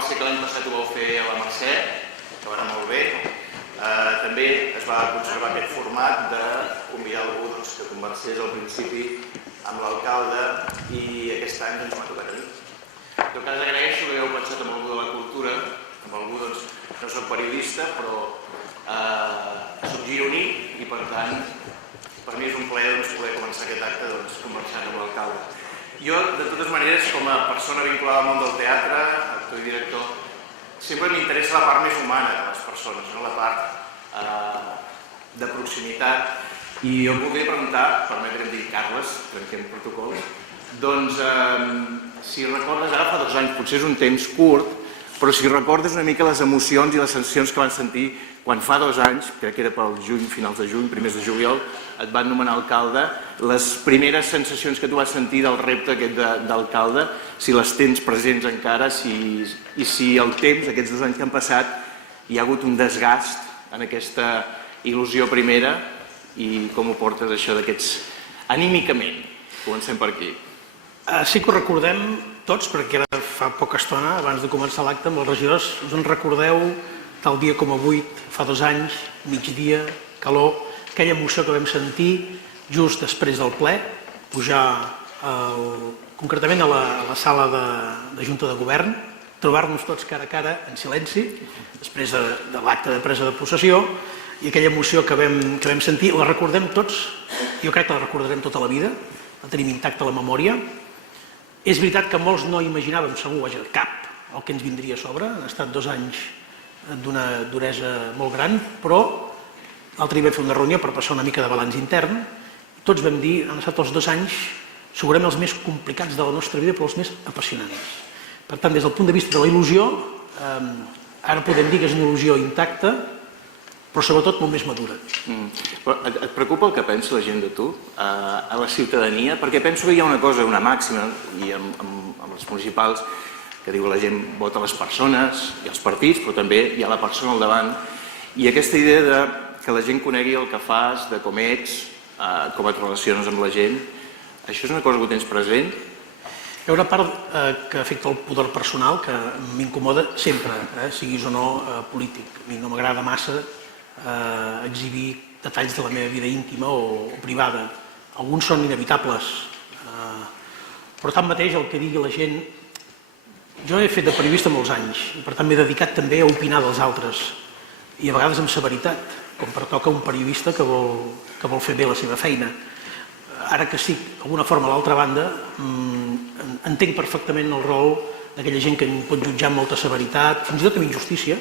consta que l'any passat ho vau fer a la Mercè, que va anar molt bé. També es va conservar aquest format de convidar algú que conversés al principi amb l'alcalde i aquest any m'ha tocat a mi. En tot cas, agraeixo que hagueu pensat amb algú de la cultura, amb algú, no soc periodista, però soc gironí i, per tant, per mi és un plaer poder començar aquest acte conversant amb l'alcalde. Jo, de totes maneres, com a persona vinculada al món del teatre, actor i director, sempre m'interessa la part més humana de les persones, la part de proximitat. I jo em voldria preguntar, permetre'm dir Carles, trenquem protocol, doncs si recordes, ara fa 2 anys, potser és un temps curt, però si recordes una mica les emocions i les sensacions que van sentir quan fa 2 anys, crec que era pel juny, finals de juny, primers de juliol, et van nomenar alcalde, les primeres sensacions que tu vas sentir del repte aquest d'alcalde, si les tens presents encara, i si el temps, aquests 2 anys que han passat, hi ha hagut un desgast en aquesta il·lusió primera i com ho portes això d'aquests... anímicament, comencem per aquí. Sí que ho recordem tots, perquè ara fa poca estona, abans de començar l'acte, amb els regidors, us en recordeu tal dia com avui, fa 2 anys, migdia, calor, aquella emoció que vam sentir just després del ple, pujar concretament a la sala de Junta de Govern, trobar-nos tots cara a cara en silenci, després de l'acte de presa de possessió, i aquella emoció que vam sentir, la recordem tots, jo crec que la recordarem tota la vida, la tenim intacta a la memòria. És veritat que molts no imaginàvem, segur, vaja, cap, el que ens vindria a sobre, han estat 2 anys d'una duresa molt gran, però l'altre dia vam fer una reunió per passar una mica de balanç intern, i tots vam dir, han estat els 2 anys segurament els més complicats de la nostra vida, però els més apassionants. Per tant, des del punt de vista de la il·lusió, ara podem dir que és una il·lusió intacta, però sobretot molt més madura. Et preocupa el que pensa la gent de tu, a la ciutadania? Perquè penso que hi ha una cosa, una màxima, i amb les municipals, que diu la gent vota les persones i els partits, però també hi ha la persona al davant, i aquesta idea de que la gent conegui el que fas, de com ets, com et relaciones amb la gent, això és una cosa que ho tens present? Hi ha una part que afecta el poder personal que m'incomoda sempre, siguis o no polític. A mi no m'agrada massa exhibir detalls de la meva vida íntima o privada. Alguns són inevitables, però tanmateix el que digui la gent... Jo he fet de periodista molts anys i per tant m'he dedicat també a opinar dels altres i a vegades amb severitat, com pertoca a un periodista que vol fer bé la seva feina. Ara que estic d'alguna forma a l'altra banda, entenc perfectament el rol d'aquella gent que em pot jutjar amb molta severitat, fins i tot amb injustícia,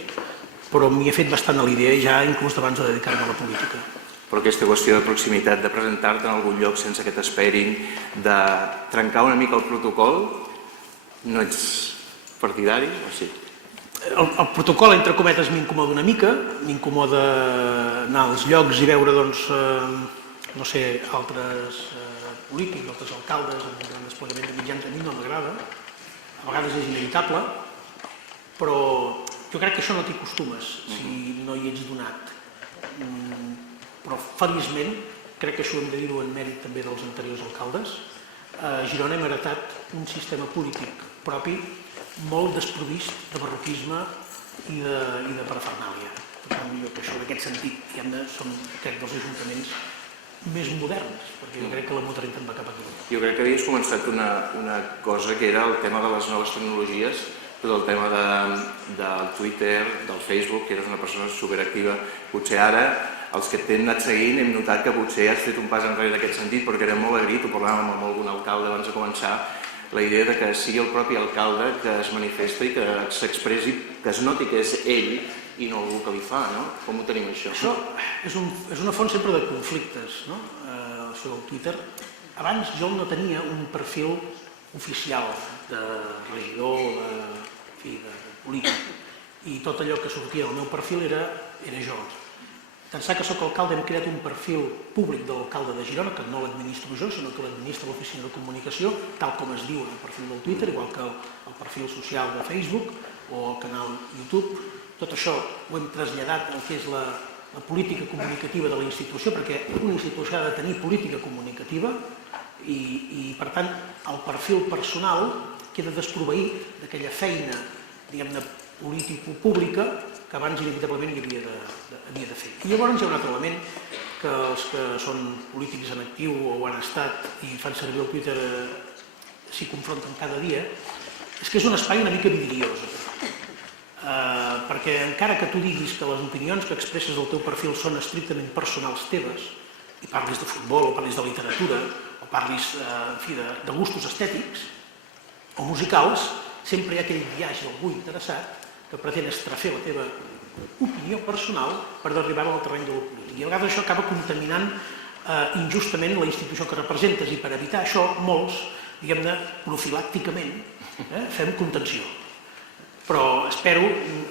però m'hi he fet bastant a l'idea ja inclús abans de dedicar-me a la política. Però aquesta qüestió de proximitat, de presentar-te en algun lloc sense que t'esperin, de trencar una mica el protocol, no ets partidari o sí? El protocol, entre cometes, m'incomoda una mica, m'incomoda anar als llocs i veure, doncs, no sé, altres polítics, altres alcaldes, amb un gran desplegament de mitjans, a mi no m'agrada, a vegades és inevitable, però jo crec que això no t'hi acostumes si no hi ets donat. Però feliçment, crec que això hem de dir-ho en mèrit també dels anteriors alcaldes, a Girona hem heretat un sistema polític propi molt desprovist de barroquisme i de parafernàlia. Per tant, jo que això en aquest sentit som, crec, dels ajuntaments més moderns, perquè jo crec que la modernitat va cap aquí. Jo crec que havies començat una cosa que era el tema de les noves tecnologies, tot el tema del Twitter, del Facebook, que eres una persona superactiva. Potser ara, els que t'hem anat seguint, hem notat que potser has fet un pas enrere en aquest sentit, perquè era molt agrit, ho parlàvem amb algun alcalde abans de començar, la idea de que sigui el propi alcalde que es manifesta i que s'expressi, que es noti que és ell i no algú que li fa, no? Com ho tenim, això? Això és una font sempre de conflictes, no? Això del Twitter. Abans jo no tenia un perfil oficial de regidor, de polític, i tot allò que sortia del meu perfil era jo. Pensar que soc alcalde, hem creat un perfil públic de l'alcalde de Girona, que no l'administro jo, sinó que l'administra l'oficina de comunicació, tal com es diu en el perfil del Twitter, igual que el perfil social de Facebook o el canal YouTube. Tot això ho hem traslladat al que és la política comunicativa de la institució, perquè una institució ha de tenir política comunicativa i per tant, el perfil personal queda desproveït d'aquella feina diguem-ne, político-pública que abans inevitablement hi havia de fer. I llavors hi ha un altre element que els que són polítics en actiu o ho han estat i fan servir el Twitter s'hi confronten cada dia, és que és un espai una mica vidriós. Perquè encara que tu diguis que les opinions que expresses al teu perfil són estrictament personals teves, i parlis de futbol, o parlis de literatura, o parlis de gustos estètics o musicals, sempre hi ha aquell viatge d'algú interessat que pretén estrafer la teva opinió personal per arribar al terreny de la política. I a vegades això acaba contaminant injustament la institució que representes i per evitar això molts, diguem-ne, profilàcticament, fem contenció. Però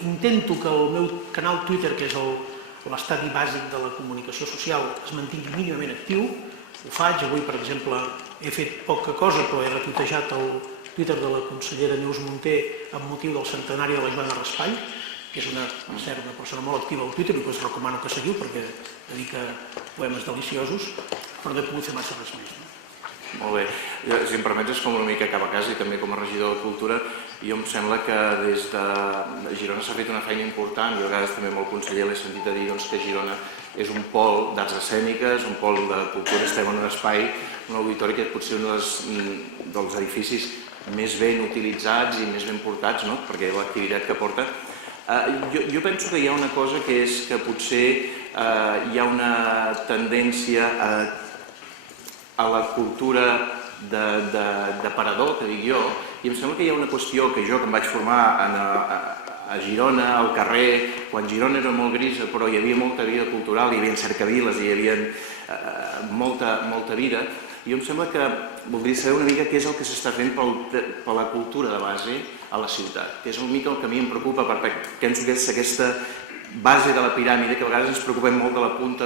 intento que el meu canal Twitter, que és l'estadi bàsic de la comunicació social, es mantingui mínimament actiu. Ho faig. Avui, per exemple, he fet poca cosa, però he retuitejat el Twitter de la consellera Neus Munté amb motiu del centenari de la Joana Raspall, que és una persona molt activa al Twitter i que us recomano que seguiu perquè dedica poemes deliciosos, però no he pogut fer massa res més. Molt bé. Si em permets, és com una mica cap a casa i també com a regidor de Cultura, jo em sembla que des de Girona s'ha fet una feina important i a vegades també amb el conseller l'he sentit a dir que Girona és un pol d'arts escèniques, un pol de cultura, estem en un espai, un auditori que potser un dels edificis més ben utilitzats i més ben portats, perquè l'activitat que porta. Jo penso que hi ha una cosa que és que potser hi ha una tendència a la cultura d'aparador, que dic jo, i em sembla que hi ha una qüestió que jo, que em vaig formar a Girona, al carrer, quan Girona era molt grisa, però hi havia molta vida cultural, hi havia cercaviles, hi havia molta vida, i em sembla que voldria saber una mica què és el que s'està fent per la cultura de base a la ciutat, que és una mica el que a mi em preocupa, perquè penso que és aquesta base de la piràmide, que a vegades ens preocupem molt de la punta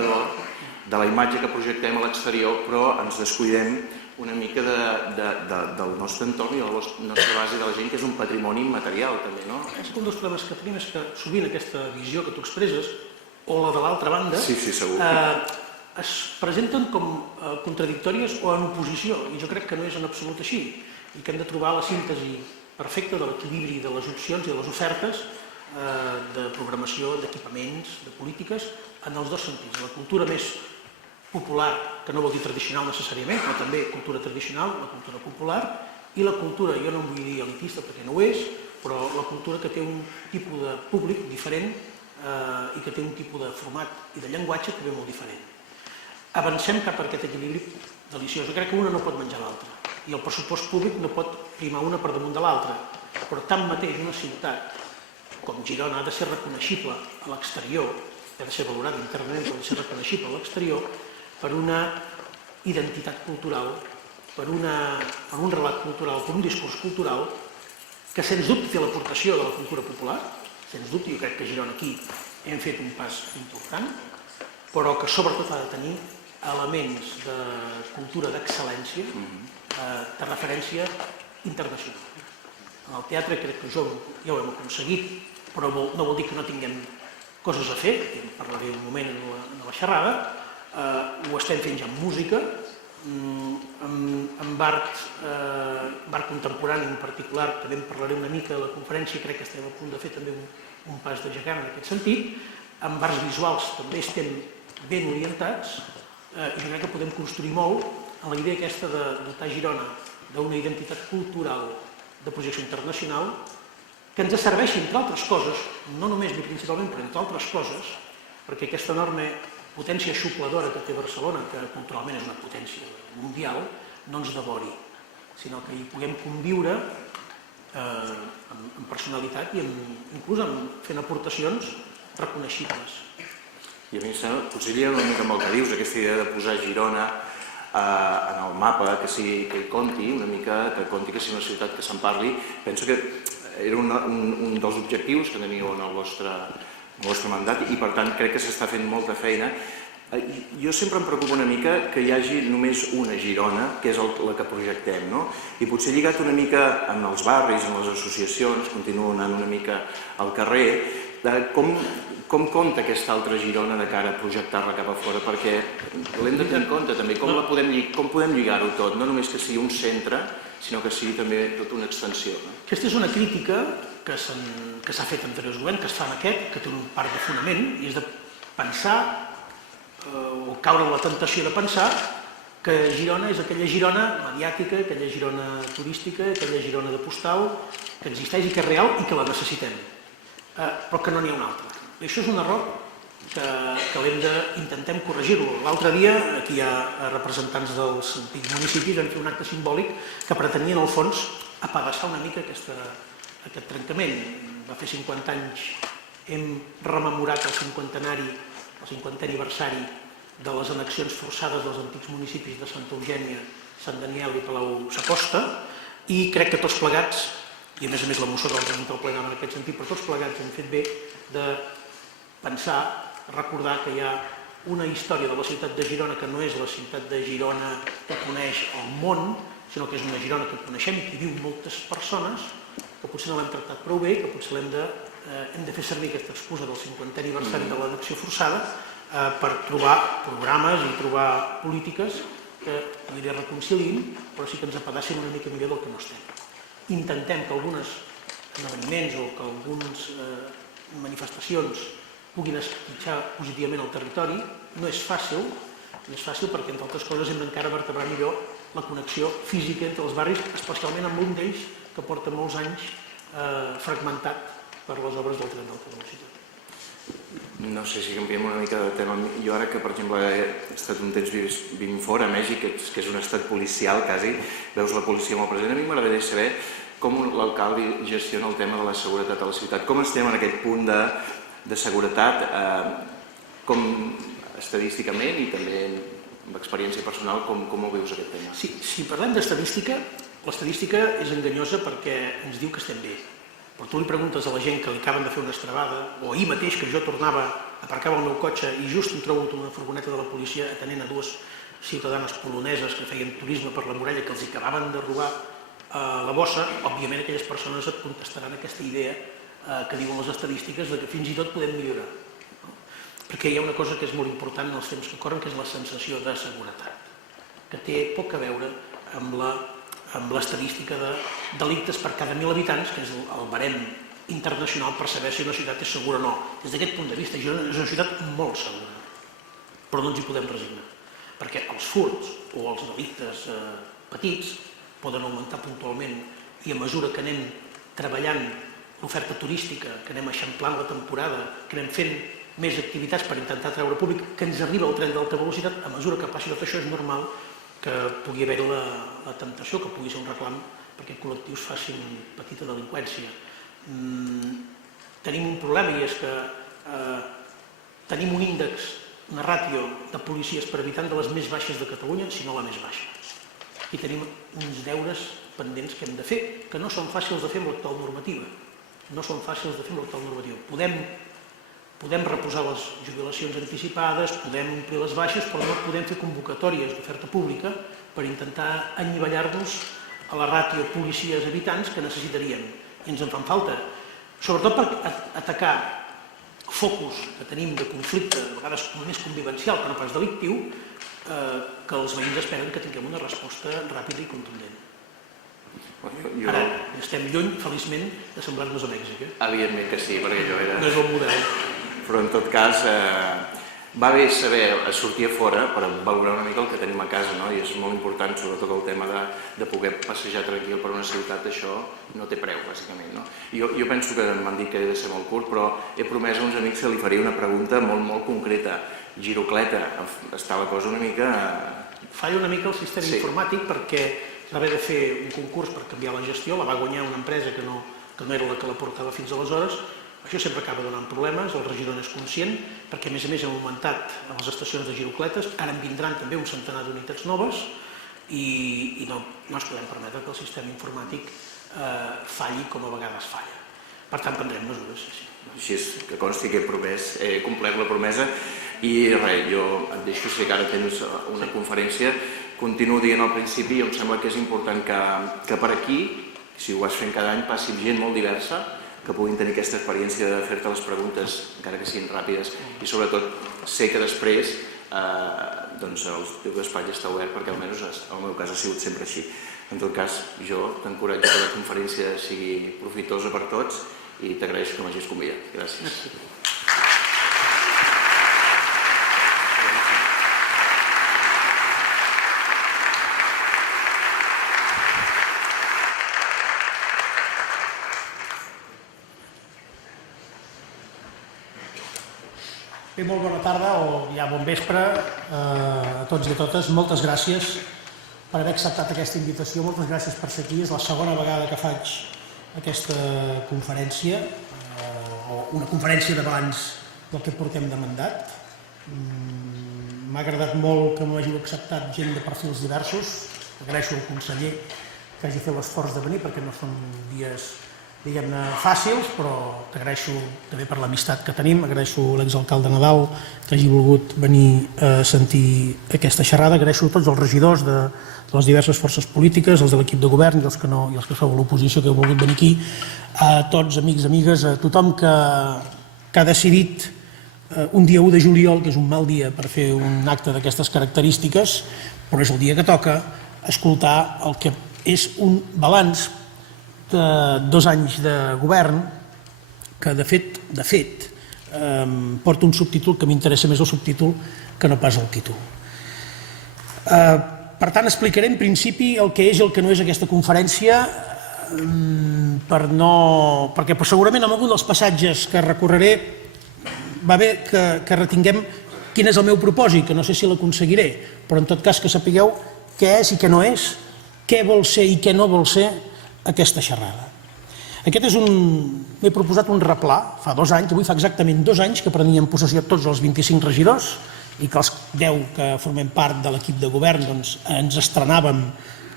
de la imatge que projectem a l'exterior, però ens descuidem una mica del nostre entorn i de la nostra base de la gent, que és un patrimoni immaterial també, no? És que un dels problemes que tenim és que sovint aquesta visió que tu expresses, o la de l'altra banda, es presenten com contradictòries o en oposició, i jo crec que no és en absolut així, i que hem de trobar la síntesi perfecta de l'equilibri de les opcions i de les ofertes de programació, d'equipaments, de polítiques, en els dos sentits. La cultura més popular, que no vol dir tradicional necessàriament, però també cultura tradicional, la cultura popular, i la cultura, jo no en vull dir elitista perquè no ho és, però la cultura que té un tipus de públic diferent i que té un tipus de format i de llenguatge també molt diferent. Avancem cap a aquest equilibri deliciós. Jo crec que una no pot menjar l'altra i el pressupost públic no pot primar una per damunt de l'altra, però tanmateix una ciutat com Girona ha de ser reconeixible a l'exterior, ha de ser valorada internament, però ha de ser reconeixible a l'exterior per una identitat cultural, per un relat cultural, per un discurs cultural que sens dubte té l'aportació de la cultura popular, sens dubte jo crec que a Girona aquí hem fet un pas important, però que sobretot ha de tenir elements de cultura d'excel·lència, de referència internacional. En el teatre crec que ja ho hem aconseguit, però no vol dir que no tinguem coses a fer, en parlaré un moment en la xerrada, ho estem fent ja amb música, amb art contemporani en particular, també en parlaré una mica a la conferència, crec que estem a punt de fer també un pas de gegant en aquest sentit, amb arts visuals també estem ben orientats i jo crec que podem construir molt en la idea aquesta de dotar Girona d'una identitat cultural de projecció internacional que ens serveixi, entre altres coses, no només ni principalment, però entre altres coses, perquè aquesta enorme potència xupladora que té Barcelona, que culturalment és una potència mundial, no ens devori, sinó que hi puguem conviure amb personalitat i inclús fent aportacions reconeixibles. I a mi em sembla, potser hi ha una mica amb el que dius, aquesta idea de posar Girona en el mapa, que hi conti una mica, que conti que sigui una ciutat que se'n parli. Penso que era un dels objectius que teníeu en el vostre mandat i per tant crec que s'està fent molta feina. Jo sempre em preocupa una mica que hi hagi només una Girona, que és la que projectem, no? I potser lligat una mica amb els barris, amb les associacions, continuo anant una mica al carrer, com compta aquesta altra Girona de cara a projectar-la cap a fora, perquè l'hem de tenir en compte també, com podem lligar-ho tot, no només que sigui un centre, sinó que sigui també tota una extensió. Aquesta és una crítica que s'ha fet en anteriors governs, que es fa en aquest, que té un part de fonament, i és de pensar o caure en la tentació de pensar que Girona és aquella Girona mediàtica, aquella Girona turística, aquella Girona de postal, que existeix i que és real i que la necessitem, però que no n'hi ha una altra. I això és un error que l'hem d'intentem corregir-lo. L'altre dia, aquí hi ha representants dels antics municipis, van fer un acte simbòlic que pretenia, en el fons, apedaçar una mica aquest trencament. Va fer 50 anys, hem rememorat el 50è aniversari de les annexions forçades dels antics municipis de Santa Eugènia, Sant Daniel i Palau Sacosta, i crec que tots plegats, i a més la moció que vam presentar al ple en aquest sentit, però tots plegats hem fet bé de pensar, recordar que hi ha una història de la ciutat de Girona que no és la ciutat de Girona que coneix el món, sinó que és una Girona que coneixem i que viu moltes persones, que potser no l'hem tractat prou bé, que potser hem de fer servir aquesta excusa del 50è aniversari de l'annexió forçada per trobar programes i trobar polítiques que reconciliïn, però sí que ens apedacin una mica millor del que no estem. Intentem que alguns esdeveniments o que algunes manifestacions puguin esquitxar positivament el territori. No és fàcil perquè, entre altres coses, hem d'encara vertebrar millor la connexió física entre els barris, especialment amb un d'ells que porta molts anys fragmentat per les obres del tren d'alta velocitat. No sé si canviem una mica de tema. Jo ara que, per exemple, he estat un temps vivint fora, a Mèxic, que és un estat policial quasi, veus la policia molt present, a mi m'agradaria saber com l'alcalde gestiona el tema de la seguretat a la ciutat. Com estem en aquest punt de seguretat, com estadísticament i també amb experiència personal, com ho veus aquest tema? Si parlem d'estadística, l'estadística és enganyosa perquè ens diu que estem bé. Però tu li preguntes a la gent que li acaben de fer una estrabada, o ahir mateix que jo aparcava el meu cotxe i just em trobo una furgoneta de la policia atenent a dues ciutadanes poloneses que feien turisme per la muralla que els acabaven de robar la bossa, òbviament aquelles persones et contestaran aquesta idea que diuen les estadístiques de que fins i tot podem millorar. Perquè hi ha una cosa que és molt important en els temps que corren, que és la sensació de seguretat, que té poc a veure amb l'estadística de delictes per cada 1.000 habitants, que és el barem internacional per saber si una ciutat és segura o no. Des d'aquest punt de vista, Girona és una ciutat molt segura, però no ens hi podem resignar, perquè els furts o els delictes petits poden augmentar puntualment i a mesura que anem treballant l'oferta turística, que anem eixamplant la temporada, que anem fent més activitats per intentar treure públic, que ens arriba el tren d'alta velocitat, a mesura que passi tot això és normal que pugui haver-hi la temptació, que pugui ser un reclam perquè col·lectius facin petita delinqüència. Tenim un problema i és que tenim un índex, una ràtio de policies per habitant de les més baixes de Catalunya, si no la més baixa. I tenim uns deures pendents que hem de fer, que no són fàcils de fer amb l'actual normativa. Podem reposar les jubilacions anticipades, podem omplir les baixes, però no podem fer convocatòries d'oferta pública per intentar annivellar-nos a la ràtio policies-habitants que necessitaríem. I ens en fan falta, sobretot per atacar focus que tenim de conflicte, a vegades més convivencial que no pas delictiu, que els veïns esperen que tinguem una resposta ràpida i contundent. Ara, estem lluny, feliçment, de semblar-nos a Mèxic. Evidentment que sí, perquè allò era... No és el model. Però en tot cas va bé saber sortir a fora per valorar una mica el que tenim a casa, no? I és molt important, sobretot el tema de poder passejar tranquil per una ciutat, això no té preu, bàsicament, no? Jo penso que m'han dit que he de ser molt curt, però he promès a uns amics que li faria una pregunta molt concreta. Girocleta, està la cosa una mica... Falla una mica el sistema informàtic perquè va haver de fer un concurs per canviar la gestió, la va guanyar una empresa que no era la que la portava fins aleshores. Això sempre acaba donant problemes, el regidor n'és conscient, perquè a més hem augmentat a les estacions de girocletes, ara en vindran també un centenar d'unitats noves i no ens podem permetre que el sistema informàtic falli com a vegades falla. Per tant, prendrem mesures, sí. Així és, que consti que he complert la promesa i res, jo et deixo, sé que ara tens una conferència, continuo dient al principi i em sembla que és important que per aquí, si ho vas fent cada any, passi gent molt diversa, que puguin tenir aquesta experiència de fer-te les preguntes, encara que siguin ràpides, i sobretot sé que després doncs el teu despatx està obert perquè almenys en el meu cas ha sigut sempre així. En tot cas, jo t'encoratjo que la conferència sigui profitosa per tots i t'agraeixo que m'hagis convidat. Gràcies. Bé, molt bona tarda o ja bon vespre a tots i a totes. Moltes gràcies per haver acceptat aquesta invitació, moltes gràcies per ser aquí. És la segona vegada que faig aquesta conferència, o una conferència de balanç del que portem de mandat. M'ha agradat molt que m'ho hàgiu acceptat gent de perfils diversos. Agraeixo al conseller que hagi fet l'esforç de venir perquè no són dies, diguem-ne, fàcils, però t'agraeixo també per l'amistat que tenim. Agraeixo a l'exalcalde Nadal que hagi volgut venir a sentir aquesta xerrada. Agraeixo a tots els regidors de les diverses forces polítiques, els de l'equip de govern i els que no, i els que sou a l'oposició que heu volgut venir aquí, a tots, amics, amigues, a tothom que ha decidit un dia 1 de juliol, que és un mal dia per fer un acte d'aquestes característiques, però és el dia que toca escoltar el que és un balanç de 2 anys de govern que, de fet, porta un subtítol que m'interessa més el subtítol que no pas el títol. Per tant, explicaré en principi el que és i el que no és aquesta conferència, perquè segurament en algun dels passatges que recorreré va bé que retinguem quin és el meu propòsit, que no sé si l'aconseguiré, però en tot cas que sapigueu què és i què no és, què vol ser i què no vol ser aquesta xerrada. M'he proposat un replà, fa 2 anys, avui fa exactament 2 anys que prenien possessió tots els 25 regidors i que els 10 que formem part de l'equip de govern ens estrenàvem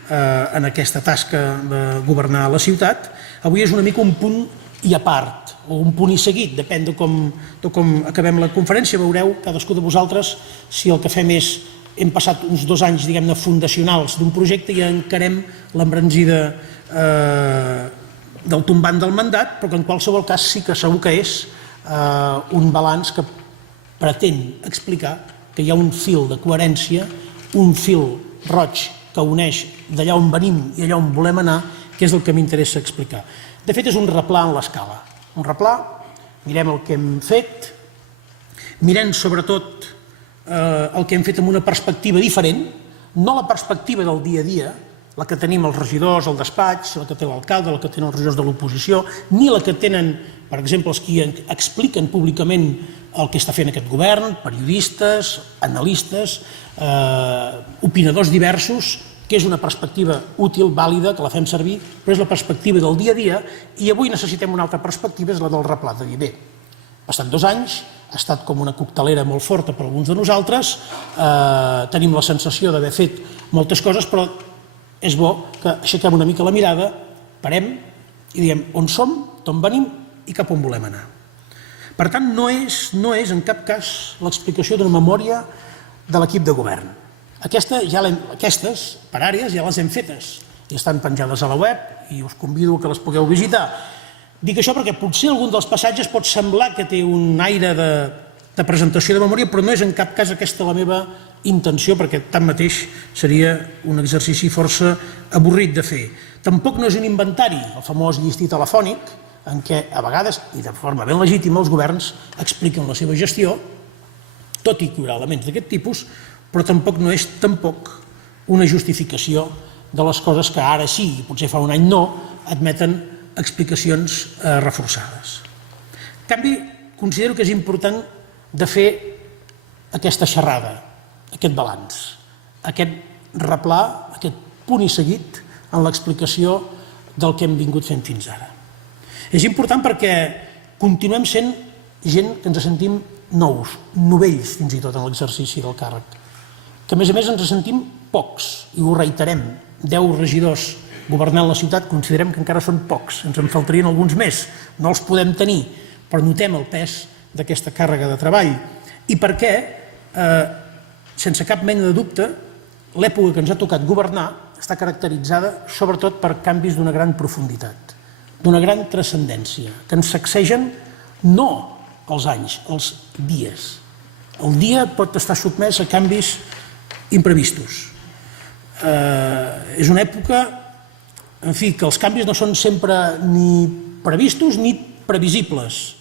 en aquesta tasca de governar la ciutat. Avui és una mica un punt i a part, o un punt i seguit, depèn de com acabem la conferència. Veureu, cadascú de vosaltres, si el que fem és hem passat uns 2 anys, diguem-ne, fundacionals d'un projecte i encarem l'embranzida del tombant del mandat, però que en qualsevol cas sí que segur que és un balanç que pretén explicar que hi ha un fil de coherència, un fil roig que uneix d'allà on venim i allà on volem anar, que és el que m'interessa explicar. De fet, és un replà en l'escala. Un replà, mirem el que hem fet, mirem sobretot el que hem fet amb una perspectiva diferent, no la perspectiva del dia a dia, la que tenim els regidors al despatx, la que té l'alcalde, la que tenen els regidors de l'oposició, ni la que tenen, per exemple, els que expliquen públicament el que està fent aquest govern, periodistes, analistes, opinadors diversos, que és una perspectiva útil, vàlida, que la fem servir, però és la perspectiva del dia a dia, i avui necessitem una altra perspectiva, és la del replà, de dir, bé, passat 2 anys, ha estat com una coctelera molt forta per alguns de nosaltres, tenim la sensació d'haver fet moltes coses, però és bo que aixequem una mica la mirada, parem i diem on som, d'on venim i cap on volem anar. Per tant, no és en cap cas l'explicació d'una memòria de l'equip de govern. Aquestes, per àrees, ja les hem fetes i estan penjades a la web i us convido que les pugueu visitar. Dic això perquè potser algun dels passatges pot semblar que té un aire de presentació de memòria, però no és en cap cas aquesta la meva intenció, perquè tanmateix seria un exercici força avorrit de fer. Tampoc no és un inventari, el famós llistí telefònic, en què a vegades, i de forma ben legítima, els governs expliquen la seva gestió, tot i que hi haurà elements d'aquest tipus, però tampoc no és una justificació de les coses que ara sí, i potser fa un any no, admeten explicacions reforçades. En canvi, considero que és important de fer aquesta xerrada, aquest balanç, aquest replà, aquest punt i seguit en l'explicació del que hem vingut fent fins ara. És important perquè continuem sent gent que ens sentim nous, novells fins i tot en l'exercici del càrrec, que a més ens sentim pocs, i ho reiterem, 10 regidors governant la ciutat considerem que encara són pocs, ens en faltarien alguns més, no els podem tenir, però notem el pes d'aquesta càrrega de treball, i perquè, sense cap mena de dubte, l'època que ens ha tocat governar està caracteritzada sobretot per canvis d'una gran profunditat, d'una gran transcendència, que ens sacsegen no els anys, els dies. El dia pot estar sotmès a canvis imprevistos. És una època, en fi, que els canvis no són sempre ni previstos ni previsibles,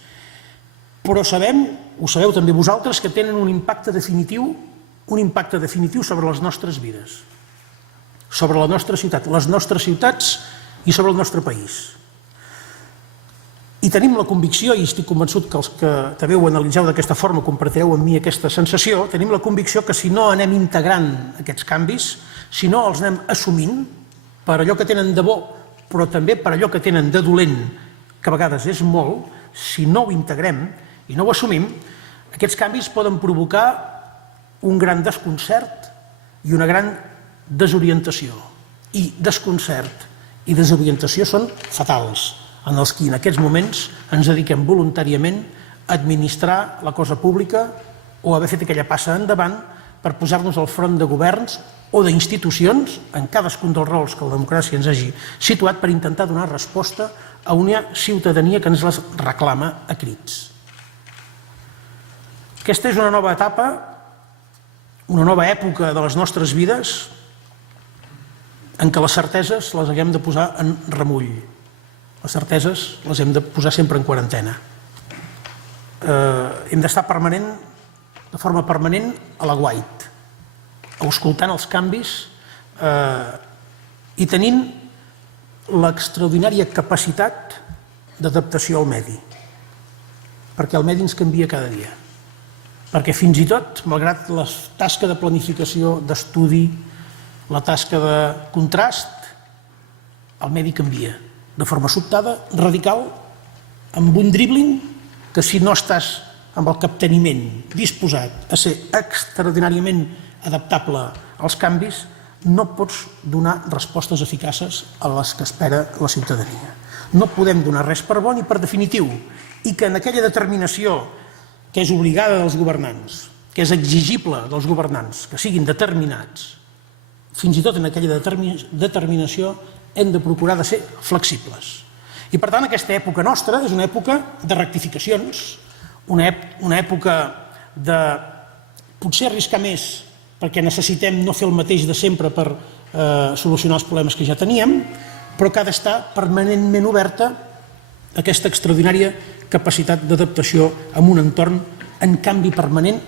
però sabem, ho sabeu també vosaltres, que tenen un impacte definitiu sobre les nostres vides, sobre la nostra ciutat, les nostres ciutats i sobre el nostre país. I tenim la convicció, i estic convençut que els que també ho analitzeu d'aquesta forma compartireu amb mi aquesta sensació, tenim la convicció que si no anem integrant aquests canvis, si no els anem assumint per allò que tenen de bo, però també per allò que tenen de dolent, que a vegades és molt, si no ho integrem i no ho assumim, aquests canvis poden provocar un gran desconcert i una gran desorientació. I desconcert i desorientació són fatals, en els que en aquests moments ens dediquem voluntàriament a administrar la cosa pública o a haver fet aquella passa endavant per posar-nos al front de governs o d'institucions, en cadascun dels rols que la democràcia ens hagi situat, per intentar donar resposta a una ciutadania que ens les reclama a crits. Aquesta és una nova etapa, una nova època de les nostres vides en què les certeses les haguem de posar en remull. Les certeses les hem de posar sempre en quarantena. Hem d'estar de forma permanent a l'aguait, auscultant els canvis i tenint l'extraordinària capacitat d'adaptació al medi, perquè el medi ens canvia cada dia. Perquè fins i tot, malgrat la tasca de planificació, d'estudi, la tasca de contrast, el medi canvia de forma sobtada, radical, amb un dribbling que si no estàs amb el capteniment disposat a ser extraordinàriament adaptable als canvis, no pots donar respostes eficaces a les que espera la ciutadania. No podem donar res per bo ni per definitiu, i que en aquella determinació que és obligada dels governants, que és exigible dels governants, que siguin determinats, fins i tot en aquella determinació hem de procurar de ser flexibles. I per tant aquesta època nostra és una època de rectificacions, una època de potser arriscar més perquè necessitem no fer el mateix de sempre per solucionar els problemes que ja teníem, però que ha d'estar permanentment oberta aquesta extraordinària capacitat d'adaptació a un entorn en canvi permanent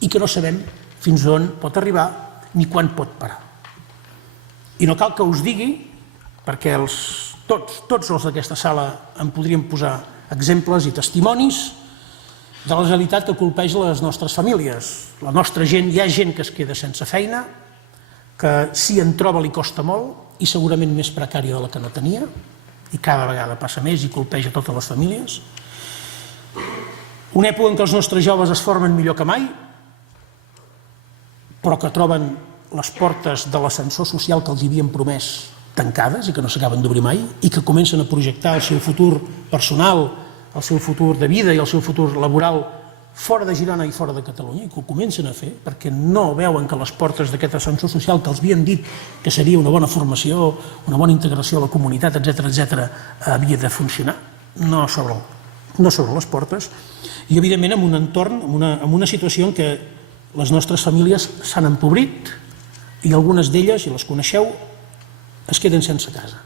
i que no sabem fins on pot arribar ni quan pot parar. I no cal que us digui, perquè tots els d'aquesta sala en podríem posar exemples i testimonis de la realitat que colpeja les nostres famílies. La nostra gent, hi ha gent que es queda sense feina, que si en troba li costa molt i segurament més precària de la que no tenia, i cada vegada passa més i colpeja totes les famílies. Una època en què els nostres joves es formen millor que mai, però que troben les portes de l'ascensor social que els havien promès tancades i que no s'acaben d'obrir mai, i que comencen a projectar el seu futur personal, el seu futur de vida i el seu futur laboral fora de Girona i fora de Catalunya, i que ho comencen a fer perquè no veuen que les portes d'aquest ascensor social que els havien dit que seria una bona formació, una bona integració a la comunitat, etc., havia de funcionar, no s'obren les portes, i evidentment en un entorn, en una situació en què les nostres famílies s'han empobrit i algunes d'elles, i les coneixeu, es queden sense casa.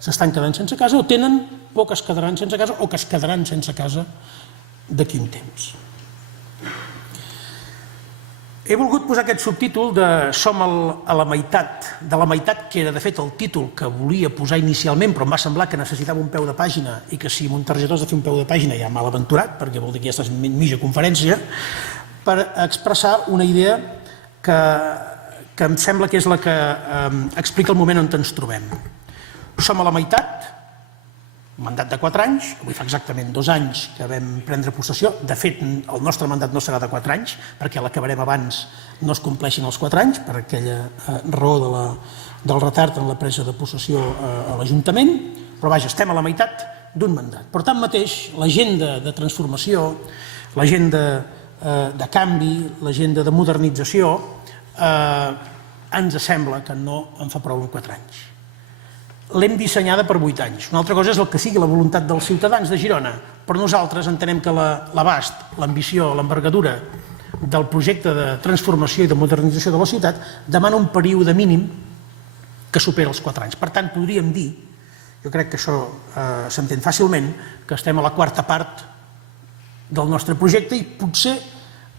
S'estan quedant sense casa o tenen por que es quedaran sense casa o que es quedaran sense casa d'aquí un temps. He volgut posar aquest subtítol de Som a la meitat, de la meitat, que era de fet el títol que volia posar inicialment, però em va semblar que necessitava un peu de pàgina i que si un targetó has de fer un peu de pàgina ja mal aventurat, perquè vol dir que ja estàs en mitja conferència, per expressar una idea que em sembla que és la que explica el moment on ens trobem. Som a la meitat, un mandat de 4 anys, avui fa exactament 2 anys que vam prendre possessió. De fet, el nostre mandat no serà de 4 anys, perquè l'acabarem abans no es compleixin els 4 anys, per aquella raó del retard en la presa de possessió a l'Ajuntament, però vaja, estem a la meitat d'un mandat. Però tanmateix, l'agenda de transformació, l'agenda de canvi, l'agenda de modernització, ens sembla que no en fa prou en 4 anys. L'hem dissenyada per 8 anys. Una altra cosa és el que sigui la voluntat dels ciutadans de Girona, però nosaltres entenem que l'abast, l'ambició, l'envergadura del projecte de transformació i de modernització de la ciutat demana un període mínim que supera els 4 anys. Per tant, podríem dir, jo crec que això s'entén fàcilment, que estem a la quarta part del nostre projecte i potser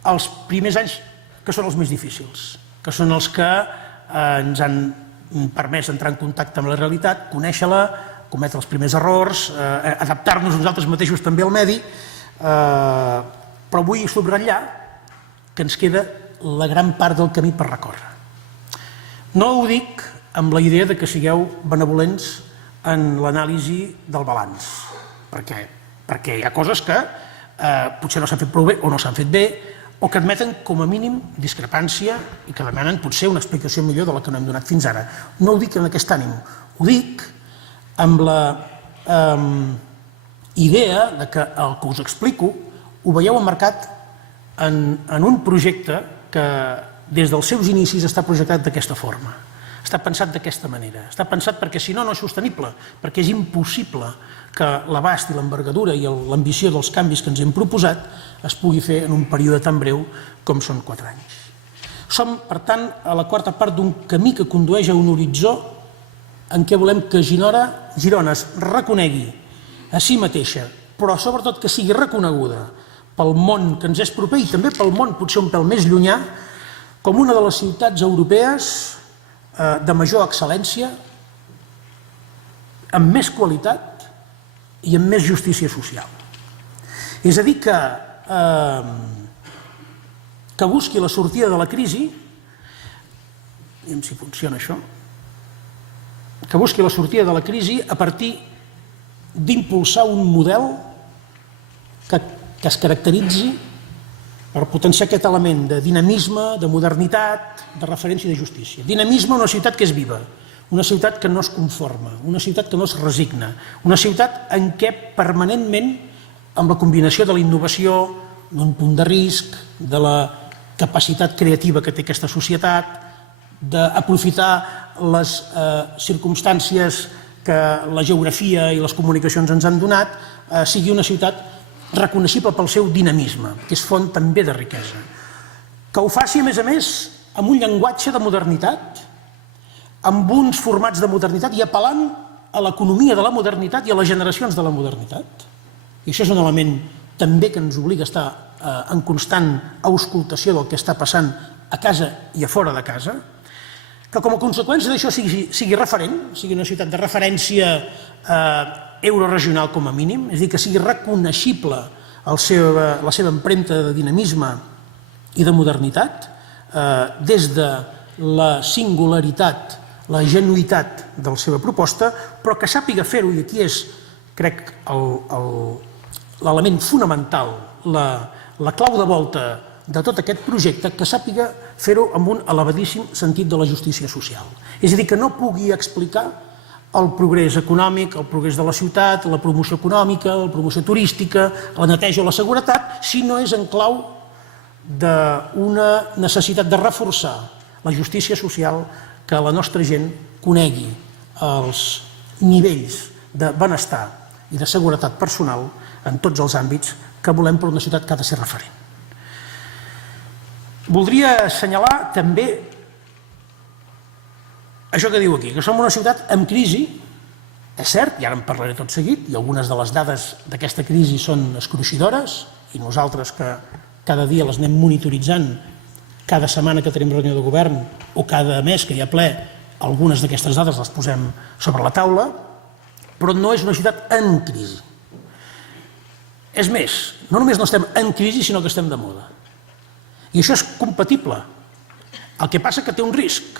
els primers anys que són els més difícils, que són els que ens han permès entrar en contacte amb la realitat, conèixer-la, cometre els primers errors, adaptar-nos nosaltres mateixos també al medi, però vull subratllar que ens queda la gran part del camí per recórrer. No ho dic amb la idea de que sigueu benevolents en l'anàlisi del balanç, perquè hi ha coses que potser no s'han fet prou bé o no s'han fet bé, o que admeten com a mínim discrepància i que demanen potser una explicació millor de la que no hem donat fins ara. No ho dic en aquest ànim, ho dic amb la idea de que el que us explico ho veieu emmarcat en un projecte que des dels seus inicis està projectat d'aquesta forma, està pensat d'aquesta manera, està pensat perquè si no, no és sostenible, perquè és impossible que l'abast i l'envergadura i l'ambició dels canvis que ens hem proposat es pugui fer en un període tan breu com són 4 anys. Som, per tant, a la quarta part d'un camí que condueix a un horitzó en què volem que Girona es reconegui a si mateixa, però sobretot que sigui reconeguda pel món que ens és proper i també pel món potser un pèl més llunyà, com una de les ciutats europees de major excel·lència, amb més qualitat i amb més justícia social. És a dir, que busqui la sortida de la crisi, aviam si funciona això, que busqui la sortida de la crisi a partir d'impulsar un model que es caracteritzi per potenciar aquest element de dinamisme, de modernitat, de referència i de justícia. Dinamisme, una ciutat que és viva, una ciutat que no es conforma, una ciutat que no es resigna, una ciutat en què permanentment, amb la combinació de la innovació, d'un punt de risc, de la capacitat creativa que té aquesta societat, d'aprofitar les circumstàncies que la geografia i les comunicacions ens han donat, sigui una ciutat reconeixible pel seu dinamisme, que és font també de riquesa. Que ho faci, a més, amb un llenguatge de modernitat, amb uns formats de modernitat i apel·lant a l'economia de la modernitat i a les generacions de la modernitat. I això és un element també que ens obliga a estar en constant auscultació del que està passant a casa i a fora de casa, que com a conseqüència d'això sigui referent, sigui una ciutat de referència euroregional com a mínim, és a dir, que sigui reconeixible la seva empremta de dinamisme i de modernitat, des de la singularitat, la genuïtat de la seva proposta, però que sàpiga fer-ho, i aquí és, crec, l'element fonamental, la clau de volta de tot aquest projecte, que sàpiga fer-ho amb un elevadíssim sentit de la justícia social. És a dir, que no pugui explicar el progrés econòmic, el progrés de la ciutat, la promoció econòmica, la promoció turística, la neteja o la seguretat, si no és en clau d'una necessitat de reforçar la justícia social, que la nostra gent conegui els nivells de benestar i de seguretat personal en tots els àmbits que volem per una ciutat que ha de ser referent. Voldria assenyalar també això que diu aquí, que som una ciutat amb crisi, és cert, i ara en parlaré tot seguit, i algunes de les dades d'aquesta crisi són escruixidores, i nosaltres que cada dia les anem monitoritzant, cada setmana que tenim reunió de govern o cada mes que hi ha ple, algunes d'aquestes dades les posem sobre la taula, però no és una ciutat en crisi. És més, no només no estem en crisi, sinó que estem de moda. I això és compatible. El que passa que té un risc,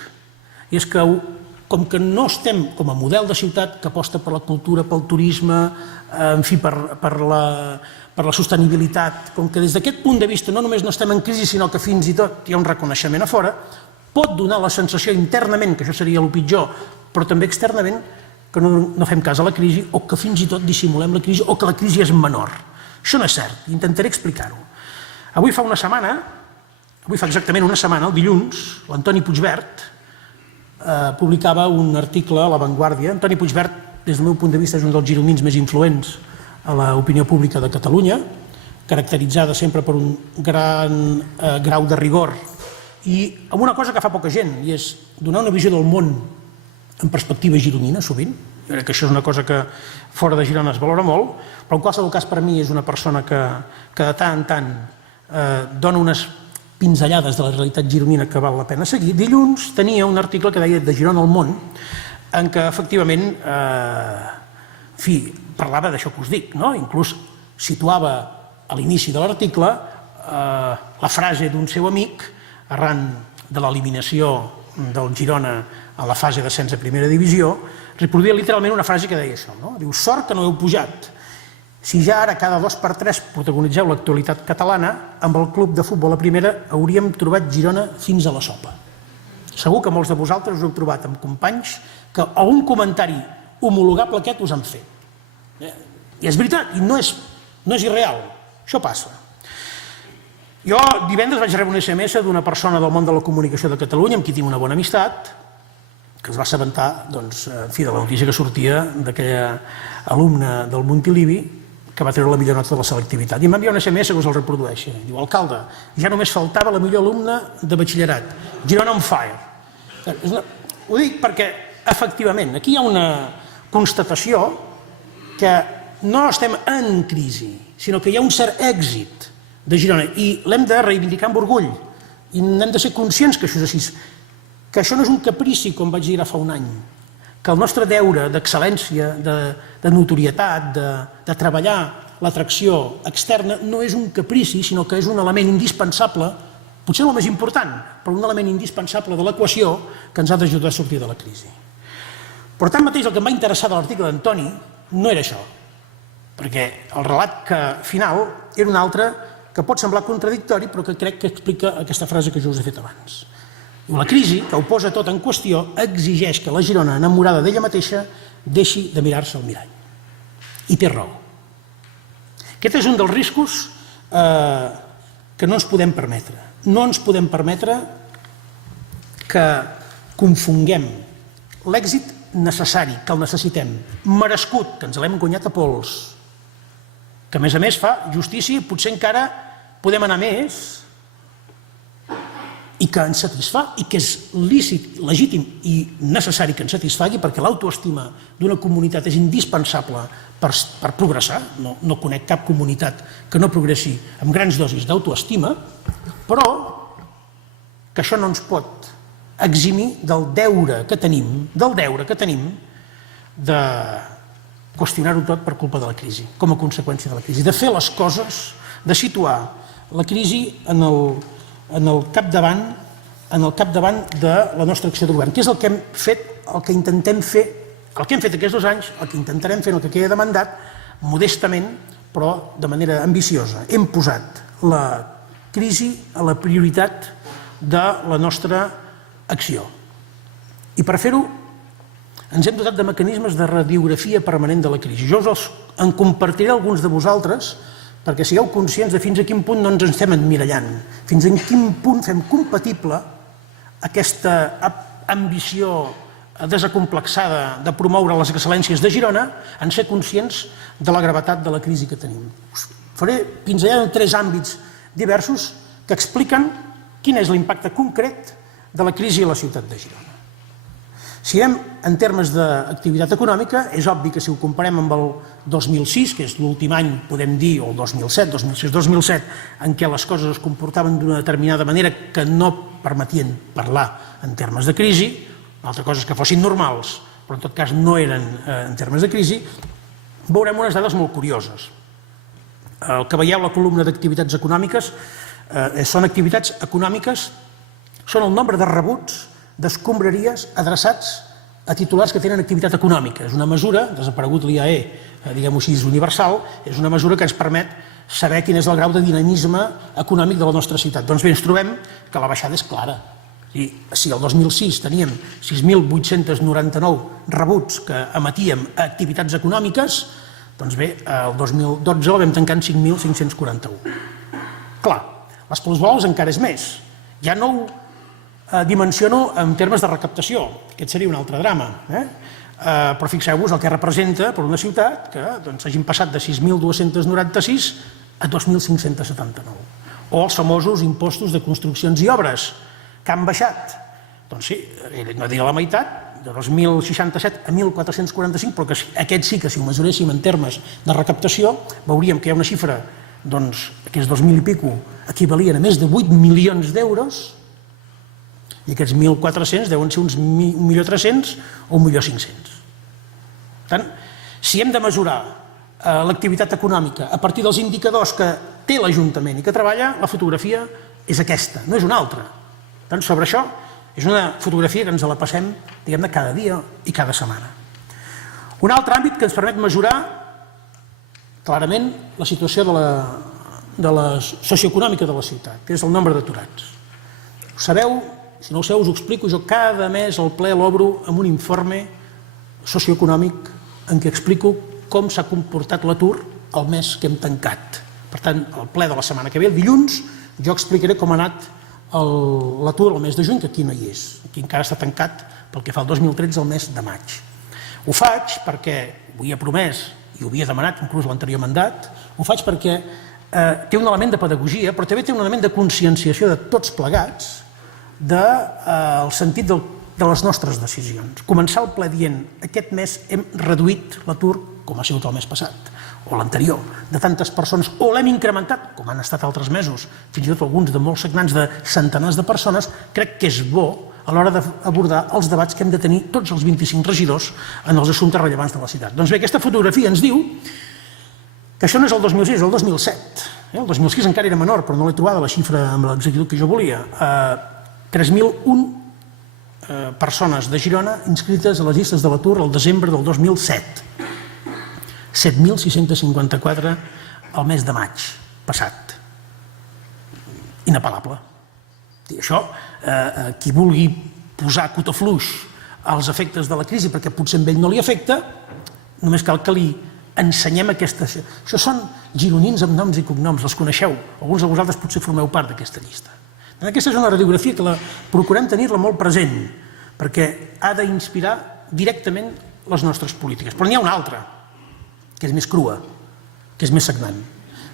i és que com que no estem com a model de ciutat que aposta per la cultura, pel turisme, en fi, per la sostenibilitat, com que des d'aquest punt de vista no només no estem en crisi, sinó que fins i tot hi ha un reconeixement a fora, pot donar la sensació internament, que això seria el pitjor, però també externament, que no fem cas a la crisi o que fins i tot dissimulem la crisi o que la crisi és menor. Això no és cert, intentaré explicar-ho. Avui fa exactament una setmana, el dilluns, l'Antoni Puigvert publicava un article a La Vanguardia. Antoni Puigvert, des del meu punt de vista, és un dels gironins més influents a l'opinió pública de Catalunya, caracteritzada sempre per un gran grau de rigor i amb una cosa que fa poca gent, i és donar una visió del món en perspectiva gironina, sovint. Jo crec que això és una cosa que fora de Girona es valora molt, però en qualsevol cas per mi és una persona que de tant en tant dona unes pinzellades de la realitat gironina que val la pena seguir. Dilluns tenia un article que deia de Girona al món, en què efectivament parlava d'això que us dic, inclús situava a l'inici de l'article la frase d'un seu amic arran de l'eliminació del Girona a la fase d'ascens a primera divisió, reproduïa literalment una frase que deia això, diu: sort que no heu pujat. Si ja ara cada 2x3 protagonitzeu l'actualitat catalana, amb el club de futbol a primera hauríem trobat Girona fins a la sopa. Segur que molts de vosaltres us heu trobat amb companys que algun comentari homologable a aquest us han fet. I és veritat, i no és irreal, això passa. Jo divendres vaig rebre un SMS d'una persona del món de la comunicació de Catalunya, amb qui tinc una bona amistat, que es va assabentar de la notícia que sortia d'aquella alumna del Montilivi que va treure la millor nota de la selectivitat. I m'envia un SMS que us el reprodueixi. Diu: alcalde, ja només faltava la millor alumna de batxillerat. Girona on fire. Ho dic perquè, efectivament, aquí hi ha una constatació que no estem en crisi, sinó que hi ha un cert èxit de Girona i l'hem de reivindicar amb orgull i n'hem de ser conscients que això és així, que això no és un caprici, com vaig dir ara fa un any, que el nostre deure d'excel·lència, de notorietat, de treballar l'atracció externa no és un caprici, sinó que és un element indispensable, potser no el més important, però un element indispensable de l'equació que ens ha d'ajudar a sortir de la crisi. Però tanmateix el que em va interessar de l'article d'Antoni no era això, perquè el relat final era un altre que pot semblar contradictori, però que crec que explica aquesta frase que jo us he fet abans. La crisi, que ho posa tot en qüestió, exigeix que la Girona, enamorada d'ella mateixa, deixi de mirar-se al mirall. I té raó. Aquest és un dels riscos que no ens podem permetre. No ens podem permetre que confonguem l'èxit necessari, que el necessitem, merescut, que ens l'hem guanyat a pols, que a més fa justícia i potser encara podem anar més, i que ens satisfà, i que és lícit, legítim i necessari que ens satisfagui, perquè l'autoestima d'una comunitat és indispensable per progressar. No conec cap comunitat que no progressi amb grans dosis d'autoestima, però que això no ens pot eximir del deure que tenim de qüestionar-ho tot per culpa de la crisi, com a conseqüència de la crisi, de fer les coses, de situar la crisi en el capdavant de la nostra acció de govern, que és el que hem fet, el que intentem fer, el que hem fet aquests 2 anys, el que intentarem fer en el que queda de mandat, modestament, però de manera ambiciosa. Hem posat la crisi a la prioritat de la nostra acció. I per fer-ho ens hem dotat de mecanismes de radiografia permanent de la crisi. Jo en compartiré alguns de vosaltres perquè sigueu conscients de fins a quin punt no ens estem emmirallant, fins a quin punt fem compatible aquesta ambició desacomplexada de promoure les excel·lències de Girona en ser conscients de la gravetat de la crisi que tenim. Us faré pinzellar en 3 àmbits diversos que expliquen quin és l'impacte concret de la crisi a la ciutat de Girona. Si anem en termes d'activitat econòmica, és obvi que si ho comparem amb el 2006, que és l'últim any, podem dir, o el 2007, 2006-2007, en què les coses es comportaven d'una determinada manera que no permetien parlar en termes de crisi, una altra cosa és que fossin normals, però en tot cas no eren en termes de crisi, veurem unes dades molt curioses. El que veieu a la columna d'activitats econòmiques són activitats econòmiques, són el nombre de rebuts d'escombraries adreçats a titulars que tenen activitat econòmica. És una mesura, desaparegut l'IAE, diguem-ho així, universal, és una mesura que ens permet saber quin és el grau de dinamisme econòmic de la nostra ciutat. Doncs bé, ens trobem que la baixada és clara. Si el 2006 teníem 6.899 rebuts que emetíem a activitats econòmiques, doncs bé, el 2012 la vam tancar en 5.541. Clar, les plusvàlues encara és més. Ja no ho dimensiono en termes de recaptació, aquest seria un altre drama, però fixeu-vos el que representa per una ciutat que hagin passat de 6.296 a 2.579. O els famosos impostos de construccions i obres, que han baixat. Doncs sí, no diré la meitat, de 2.067 a 1.445, però que aquest sí que si ho mesuréssim en termes de recaptació, veuríem que hi ha una xifra, doncs, aquests 2.000 i pico equivalien a més de 8 milions d'euros, i aquests 1.400 deuen ser uns 1.300.000 o 1.500.000. Per tant, si hem de mesurar l'activitat econòmica a partir dels indicadors que té l'Ajuntament i que treballa, la fotografia és aquesta, no és una altra. Per tant, sobre això, és una fotografia que ens la passem, diguem-ne, cada dia i cada setmana. Un altre àmbit que ens permet mesurar clarament la situació de la socioeconòmica de la ciutat, que és el nombre d'aturats. Ho sabeu? Si no ho sabeu, us ho explico. Jo cada mes al ple l'obro amb un informe socioeconòmic en què explico com s'ha comportat l'atur el mes que hem tancat. Per tant, al ple de la setmana que ve, el dilluns, jo explicaré com ha anat l'atur el mes de juny, que aquí no hi és. Aquí encara està tancat pel que fa al 2013 el mes de maig. Ho faig perquè ho havia promès i ho havia demanat inclús l'anterior mandat, ho faig perquè té un element de pedagogia, però també té un element de conscienciació de tots plegats del sentit de les nostres decisions. Començar el ple dient aquest mes hem reduït l'atur, com ha sigut el mes passat, o l'anterior, de tantes persones, o l'hem incrementat, com han estat altres mesos, fins i tot alguns de molts sagnants de centenars de persones, crec que és bo a l'hora d'abordar els debats que hem de tenir tots els 25 regidors en els assumptes rellevants de la ciutat. Doncs bé, aquesta fotografia ens diu que això no és el 2006, és el 2007. El 2006 encara era menor, però no l'he trobada la xifra amb l'exactitud que jo volia. 3.001 persones de Girona inscrites a les llistes de l'atur el desembre del 2007. 7.654 al mes de maig passat. Inapel·lable. Això, qui vulgui posar cotafluix als efectes de la crisi, perquè potser a ell no li afecta, només cal que li ensenyem aquestes... Això són gironins amb noms i cognoms, els coneixeu. Alguns de vosaltres potser formeu part d'aquesta llista. Aquesta és una radiografia que procurem tenir-la molt present, perquè ha d'inspirar directament les nostres polítiques. Però n'hi ha una altra, que és més crua, que és més sagnant,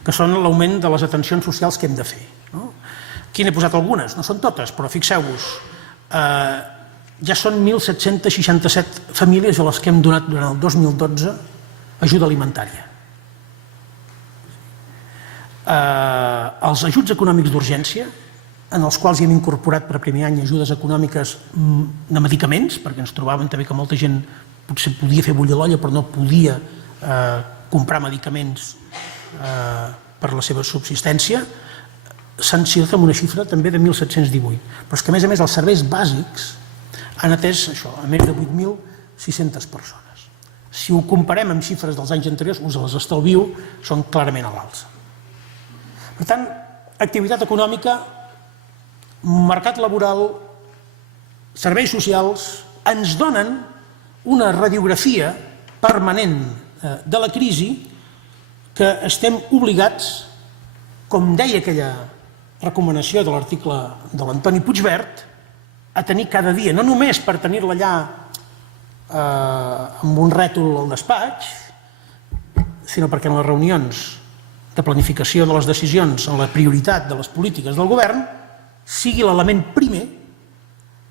que són l'augment de les atencions socials que hem de fer. Aquí n'he posat algunes, no són totes, però fixeu-vos, ja són 1.767 famílies a les que hem donat durant el 2012 ajuda alimentària. Els ajuts econòmics d'urgència, en els quals hi hem incorporat per primer any ajudes econòmiques de medicaments, perquè ens trobàvem també que molta gent potser podia fer bullir l'olla però no podia comprar medicaments per la seva subsistència, s'han situat amb una xifra també de 1.718. Però és que a més els serveis bàsics han atès això, a més de 8.600 persones. Si ho comparem amb xifres dels anys anteriors, us les estalvio, són clarament a l'alça. Per tant, activitat econòmica, mercat laboral, serveis socials, ens donen una radiografia permanent de la crisi que estem obligats, com deia aquella recomanació de l'article de l'Antoni Puigvert, a tenir cada dia, no només per tenir-la allà amb un rètol al despatx, sinó perquè en les reunions de planificació de les decisions, en la prioritat de les polítiques del govern, sigui l'element primer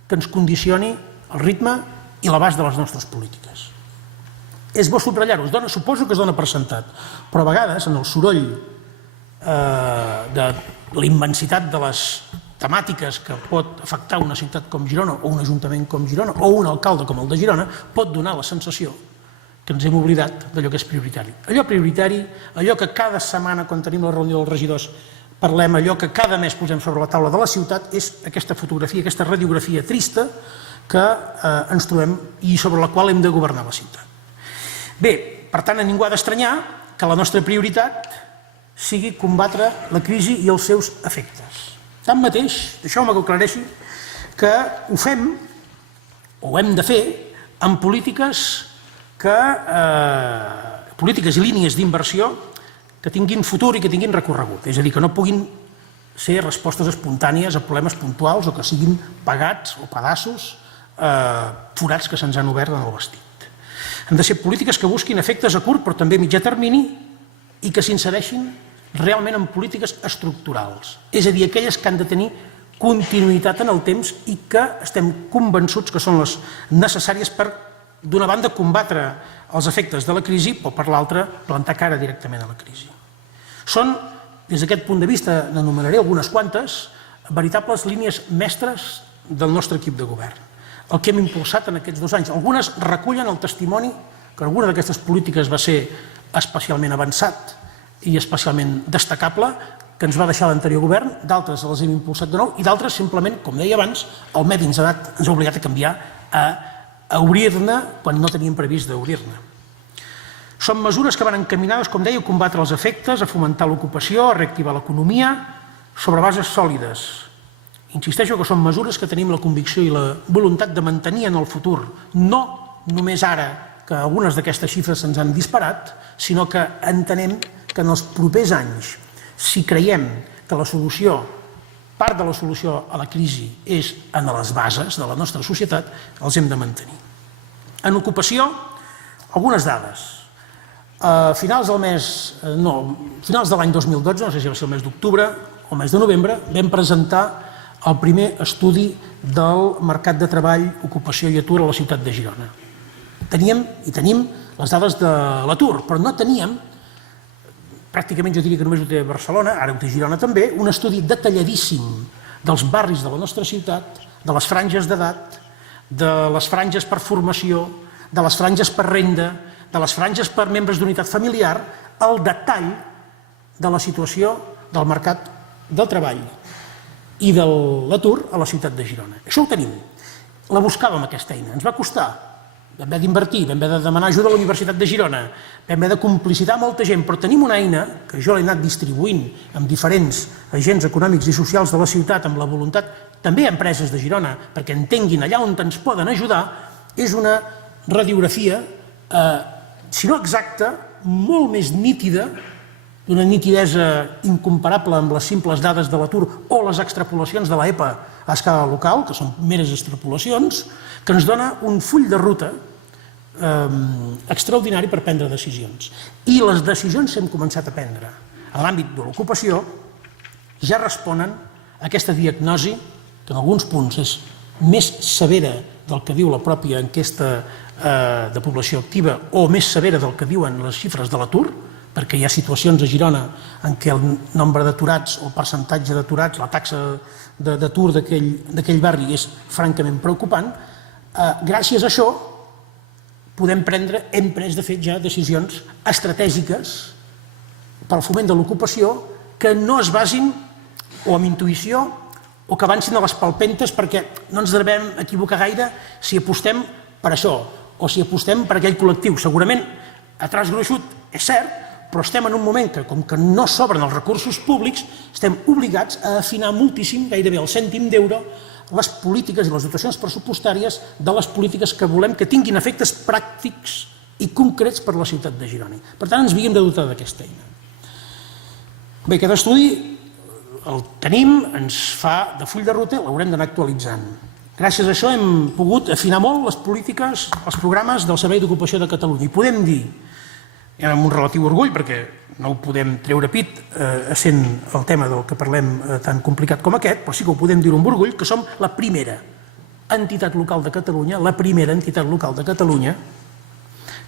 que ens condicioni el ritme i l'abast de les nostres polítiques. És bo subratllar-ho, suposo que es dona per sentat, però a vegades en el soroll de la immensitat de les temàtiques que pot afectar una ciutat com Girona o un ajuntament com Girona o un alcalde com el de Girona pot donar la sensació que ens hem oblidat d'allò que és prioritari. Allò prioritari, allò que cada setmana quan tenim la reunió dels regidors parlem, allò que cada mes posem sobre la taula de la ciutat és aquesta fotografia, aquesta radiografia trista que ens trobem i sobre la qual hem de governar la ciutat. Bé, per tant, a ningú ha d'estranyar que la nostra prioritat sigui combatre la crisi i els seus efectes. Tanmateix, deixeu-me que ho aclareixi, que ho fem, o ho hem de fer, amb polítiques i línies d'inversió que tinguin futur i que tinguin recorregut. És a dir, que no puguin ser respostes espontànies a problemes puntuals o que siguin pagats o pedaços, forats que se'ns han obert en el vestit. Han de ser polítiques que busquin efectes a curt però també a mitjà termini i que s'insereixin realment en polítiques estructurals, és a dir, aquelles que han de tenir continuïtat en el temps i que estem convençuts que són les necessàries per, d'una banda, combatre els efectes de la crisi, o per l'altra, plantar cara directament a la crisi. Són, des d'aquest punt de vista, n'enumeraré algunes quantes, veritables línies mestres del nostre equip de govern. El que hem impulsat en aquests 2 anys. Algunes recullen el testimoni que alguna d'aquestes polítiques va ser especialment avançat i especialment destacable, que ens va deixar l'anterior govern, d'altres les hem impulsat de nou i d'altres simplement, com deia abans, el medi ens ha obligat a canviar, a obrir-ne quan no teníem previst d'obrir-ne. Són mesures que van encaminades, com deia, a combatre els efectes, a fomentar l'ocupació, a reactivar l'economia, sobre bases sòlides. Insisteixo que són mesures que tenim la convicció i la voluntat de mantenir en el futur, no només ara que algunes d'aquestes xifres se'ns han disparat, sinó que entenem que en els propers anys, si creiem que la solució, part de la solució a la crisi és en les bases de la nostra societat, els hem de mantenir. En ocupació, algunes dades. A finals de l'any 2012, no sé si va ser el mes d'octubre o el mes de novembre, vam presentar el primer estudi del mercat de treball, ocupació i atur a la ciutat de Girona. Teníem i tenim les dades de l'atur, però no teníem, pràcticament jo diria que només ho té Barcelona, ara ho té Girona també, un estudi detalladíssim dels barris de la nostra ciutat, de les franges d'edat, de les franges per formació, de les franges per renda, de les franges per membres d'unitat familiar, el detall de la situació del mercat del treball i de l'atur a la ciutat de Girona. Això ho tenim. La buscàvem, aquesta eina. Ens va costar. Vam haver d'invertir, vam haver de demanar ajuda a la Universitat de Girona, vam haver de complicitar molta gent, però tenim una eina que jo l'he anat distribuint amb diferents agents econòmics i socials de la ciutat, amb la voluntat, també empreses de Girona, perquè entenguin allà on ens poden ajudar, és una radiografia, si no exacta, molt més nítida, d'una nitidesa incomparable amb les simples dades de l'atur o les extrapolacions de l'EPA a escala local, que són meres extrapolacions, que ens dona un full de ruta extraordinari per prendre decisions. I les decisions que hem començat a prendre en l'àmbit de l'ocupació ja responen a aquesta diagnosi, que en alguns punts és més severa del que diu la pròpia enquesta de població activa o més severa del que diuen les xifres de l'atur, perquè hi ha situacions a Girona en què el nombre d'aturats o el percentatge d'aturats, la taxa d'atur d'aquell barri és francament preocupant. Gràcies a això hem pres de fet ja decisions estratègiques pel foment de l'ocupació que no es basin o amb intuïció o que avancin a les palpentes, perquè no ens devem equivocar gaire si apostem per això o si apostem per aquell col·lectiu. Segurament a traç gruixut és cert, però estem en un moment que, com que no s'obren els recursos públics, estem obligats a afinar moltíssim, gairebé al cèntim d'euro, les polítiques i les dotacions pressupostàries de les polítiques que volem que tinguin efectes pràctics i concrets per a la ciutat de Girona. Per tant, ens havíem de dotar d'aquesta eina. Bé, aquest estudi el tenim, ens fa de full de ruta, l'haurem d'anar actualitzant. Gràcies a això hem pogut afinar molt les polítiques, els programes del Servei d'Ocupació de Catalunya. I podem dir, amb un relatiu orgull, perquè no ho podem treure pit essent el tema del que parlem tan complicat com aquest, però sí que ho podem dir amb orgull, que som la primera entitat local de Catalunya,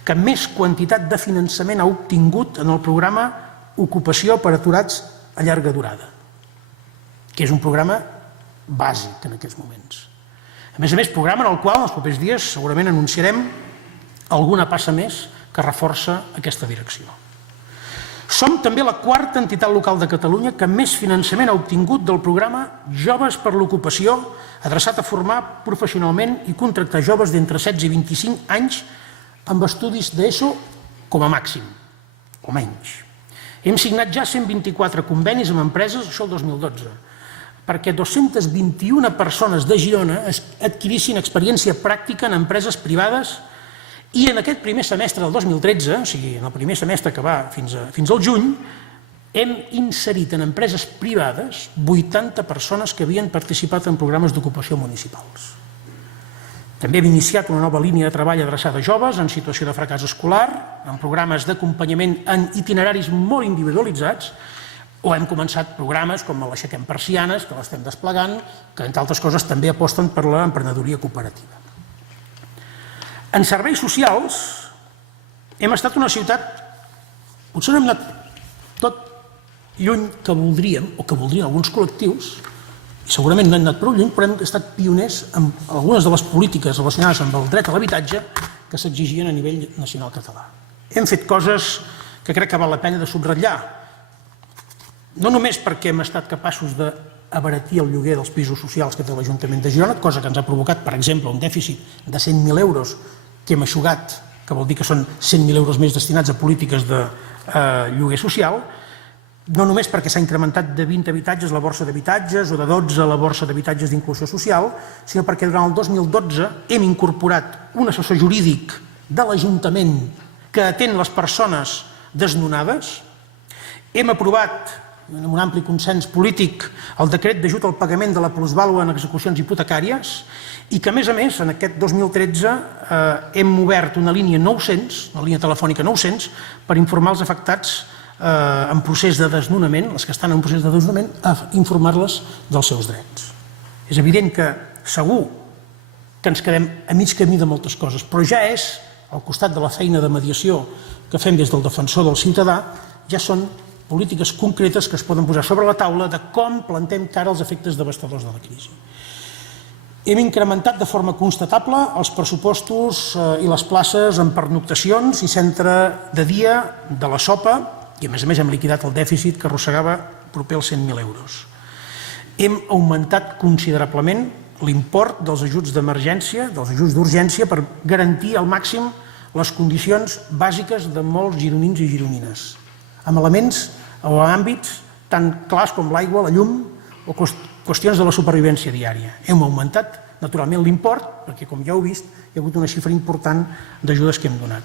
que més quantitat de finançament ha obtingut en el programa Ocupació per aturats a llarga durada, que és un programa bàsic en aquests moments. A més, programa en el qual en els propers dies segurament anunciarem alguna passa més que reforça aquesta direcció. Som també la quarta entitat local de Catalunya que més finançament ha obtingut del programa Joves per l'Ocupació, adreçat a formar professionalment i contractar joves d'entre 16 i 25 anys amb estudis d'ESO com a màxim, o menys. Hem signat ja 124 convenis amb empreses, això el 2012, perquè 221 persones de Girona adquirissin experiència pràctica en empreses privades i en aquest primer semestre del 2013, o sigui, en el primer semestre que va fins al juny, hem inserit en empreses privades 80 persones que havien participat en programes d'ocupació municipals. També hem iniciat una nova línia de treball adreçada a joves en situació de fracàs escolar, en programes d'acompanyament en itineraris molt individualitzats, O hem començat programes com l'Aixequem Persianes, que l'estem desplegant, que entre altres coses també aposten per l'emprenedoria cooperativa. En serveis socials hem estat una ciutat, potser no hem anat tot lluny que voldríem, o que voldrien alguns col·lectius, i segurament no hem anat prou lluny, però hem estat pioners en algunes de les polítiques relacionades amb el dret a l'habitatge que s'exigien a nivell nacional català. Hem fet coses que crec que val la pena de subratllar, no només perquè hem estat capaços d'abaratir el lloguer dels pisos socials que té l'Ajuntament de Girona, cosa que ens ha provocat, per exemple, un dèficit de 100.000 euros que hem eixugat, que vol dir que són 100.000 euros més destinats a polítiques de lloguer social, no només perquè s'ha incrementat de 20 habitatges la borsa d'habitatges o de 12 la borsa d'habitatges d'inclusió social, sinó perquè durant el 2012 hem incorporat un assessor jurídic de l'Ajuntament que atén les persones desnonades, hem aprovat amb un ampli consens polític el decret d'ajut al pagament de la plusvàlua en execucions hipotecàries i que, a més, en aquest 2013 hem obert una línia 900, una línia telefònica 900, per informar els afectats en procés de desnonament, les que estan en procés de desnonament, a informar-les dels seus drets. És evident que segur que ens quedem a mig camí de moltes coses, però ja és, al costat de la feina de mediació que fem des del defensor del ciutadà, ja són polítiques concretes que es poden posar sobre la taula de com plantem cara als efectes devastadors de la crisi. Hem incrementat de forma constatable els pressupostos i les places en pernoctacions i centre de dia de la SOPA i, a més, hem liquidat el dèficit que arrossegava proper als 100.000 euros. Hem augmentat considerablement l'import dels ajuts d'emergència, dels ajuts d'urgència, per garantir al màxim les condicions bàsiques de molts gironins i gironines, amb elements o àmbits tan clars com l'aigua, la llum o qüestions de la supervivència diària. Hem augmentat, naturalment, l'import, perquè, com ja heu vist, hi ha hagut una xifra important d'ajudes que hem donat.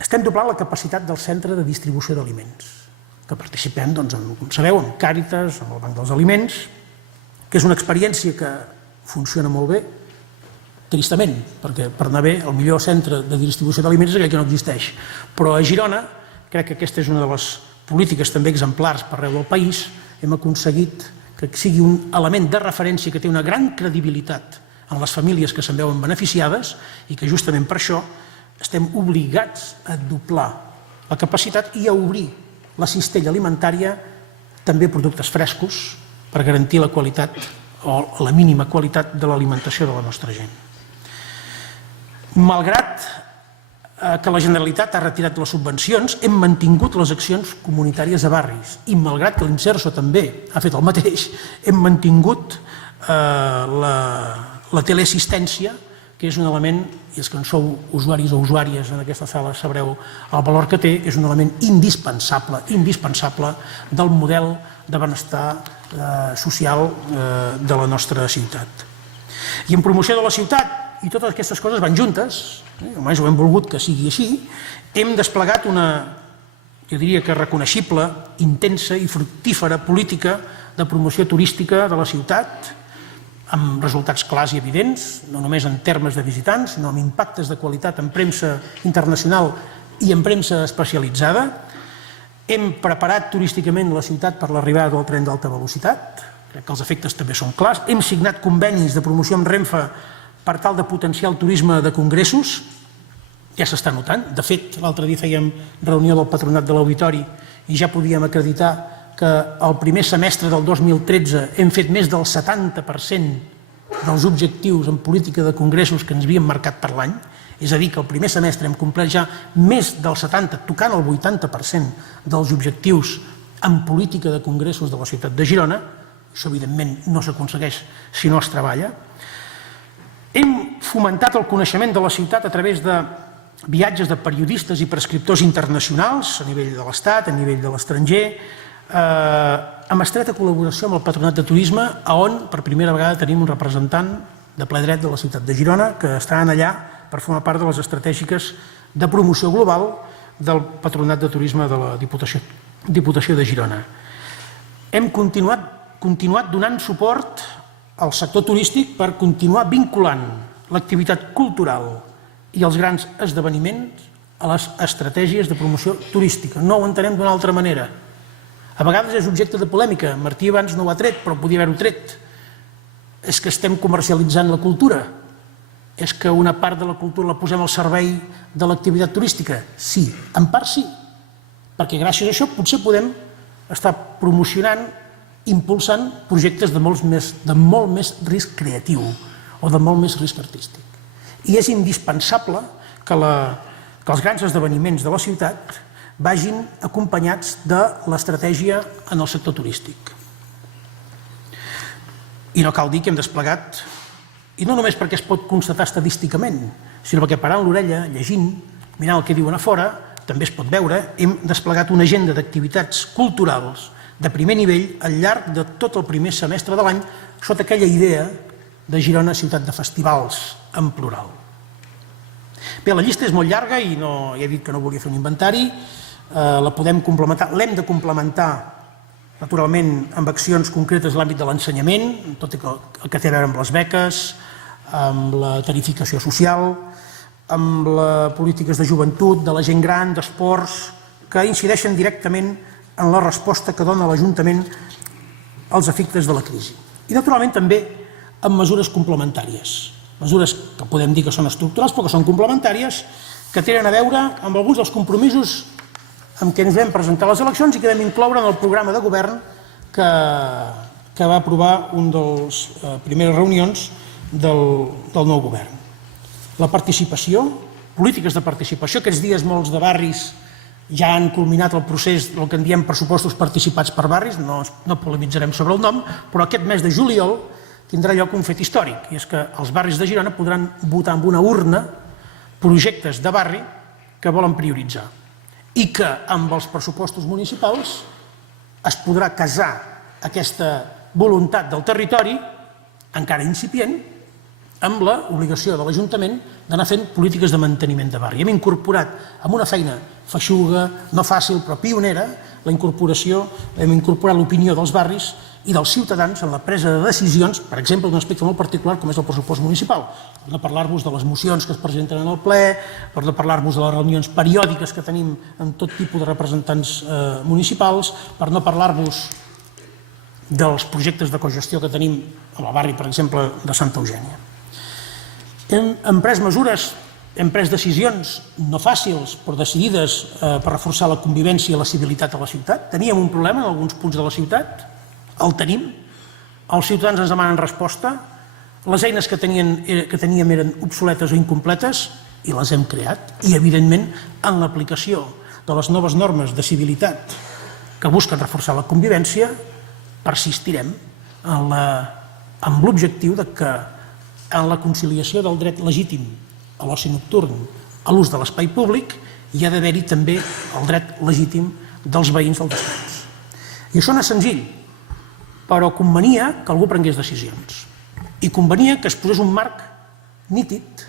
Estem doblant la capacitat del centre de distribució d'aliments, que participem, com sabeu, amb Càritas, amb el Banc dels Aliments, que és una experiència que funciona molt bé, tristament, perquè per anar bé el millor centre de distribució d'aliments és aquell que no existeix. Però a Girona, crec que aquesta és una de les polítiques també exemplars per arreu del país, hem aconseguit que sigui un element de referència que té una gran credibilitat en les famílies que se'n veuen beneficiades i que justament per això estem obligats a doblar la capacitat i a obrir la cistella alimentària també a productes frescos per garantir la qualitat o la mínima qualitat de l'alimentació de la nostra gent. Malgrat que la Generalitat ha retirat les subvencions, hem mantingut les accions comunitàries a barris i malgrat que l'Inserso també ha fet el mateix, hem mantingut la teleassistència, que és un element, i els que en sou usuaris o usuàries en aquesta sala sabreu el valor que té, és un element indispensable del model de benestar social de la nostra ciutat. I en promoció de la ciutat, i totes aquestes coses van juntes, almenys ho hem volgut que sigui així, hem desplegat una, jo diria que reconeixible, intensa i fructífera política de promoció turística de la ciutat, amb resultats clars i evidents, no només en termes de visitants, sinó amb impactes de qualitat en premsa internacional i en premsa especialitzada. Hem preparat turísticament la ciutat per l'arribada del tren d'alta velocitat, crec que els efectes també són clars. Hem signat convenis de promoció amb Renfe per tal de potenciar el turisme de congressos, ja s'està notant. De fet, l'altre dia fèiem reunió del patronat de l'auditori i ja podíem acreditar que el primer semestre del 2013 hem fet més del 70% dels objectius en política de congressos que ens havíem marcat per l'any, és a dir, que el primer semestre hem complert ja més del 70%, tocant el 80% dels objectius en política de congressos de la ciutat de Girona. Això, evidentment, no s'aconsegueix si no es treballa. Hem fomentat el coneixement de la ciutat a través de viatges de periodistes i prescriptors internacionals a nivell de l'Estat, a nivell de l'estranger, amb estreta col·laboració amb el Patronat de Turisme, on per primera vegada tenim un representant de ple dret de la ciutat de Girona que estaran allà per formar part de les estratègiques de promoció global del Patronat de Turisme de la Diputació de Girona. Hem continuat donant suport al sector turístic per continuar vinculant l'activitat cultural i els grans esdeveniments a les estratègies de promoció turística. No ho entenem d'una altra manera. A vegades és objecte de polèmica. Martí abans no ho ha tret, però podia haver-ho tret. És que estem comercialitzant la cultura? És que una part de la cultura la posem al servei de l'activitat turística? Sí, en part sí, perquè gràcies a això potser podem estar promocionant, impulsant projectes de molt més risc creatiu o de molt més risc artístic. I és indispensable que els grans esdeveniments de la ciutat vagin acompanyats de l'estratègia en el sector turístic. I no cal dir que hem desplegat, i no només perquè es pot constatar estadísticament, sinó perquè parant l'orella, llegint, mirant el que diuen a fora, també es pot veure, hem desplegat una agenda d'activitats culturals de primer nivell al llarg de tot el primer semestre de l'any sota aquella idea de Girona ciutat de festivals en plural. Bé, la llista és molt llarga i ja he dit que no volia fer un inventari, la podem complementar, l'hem de complementar naturalment amb accions concretes en l'àmbit de l'ensenyament, tot el que té a veure amb les beques, amb la tarificació social, amb les polítiques de joventut, de la gent gran, d'esports, que incideixen directament en la resposta que dona l'Ajuntament als efectes de la crisi. I naturalment també amb mesures complementàries, mesures que podem dir que són estructurals però que són complementàries, que tenen a veure amb alguns dels compromisos amb què ens vam presentar a les eleccions i que vam incloure en el programa de govern que va aprovar una de les primeres reunions del nou govern. La participació, polítiques de participació, aquests dies molts de barris ja han culminat el procés del que en diem pressupostos participats per barris, no polemitzarem sobre el nom, però aquest mes de juliol tindrà lloc un fet històric, i és que els barris de Girona podran votar amb una urna projectes de barri que volen prioritzar i que amb els pressupostos municipals es podrà casar aquesta voluntat del territori, encara incipient, amb l'obligació de l'Ajuntament d'anar fent polítiques de manteniment de barri. Hem incorporat amb una feina feixuga, no fàcil, però pionera, hem incorporat l'opinió dels barris i dels ciutadans en la presa de decisions, per exemple, d'un aspecte molt particular com és el pressupost municipal. Per no parlar-vos de les mocions que es presenten en el ple, per no parlar-vos de les reunions periòdiques que tenim amb tot tipus de representants municipals, per no parlar-vos dels projectes de cogestió que tenim al barri, per exemple, de Santa Eugènia. Hem pres mesures, hem pres decisions no fàcils, però decidides per reforçar la convivència i la civilitat a la ciutat. Teníem un problema en alguns punts de la ciutat, el tenim, els ciutadans ens demanen resposta, les eines que teníem eren obsoletes o incompletes i les hem creat. I, evidentment, en l'aplicació de les noves normes de civilitat que busquen reforçar la convivència, persistirem amb l'objectiu que en la conciliació del dret legítim a l'oci nocturn, a l'ús de l'espai públic, hi ha d'haver-hi també el dret legítim dels veïns del descans. I això no és senzill, però convenia que algú prengués decisions. I convenia que es posés un marc nítid,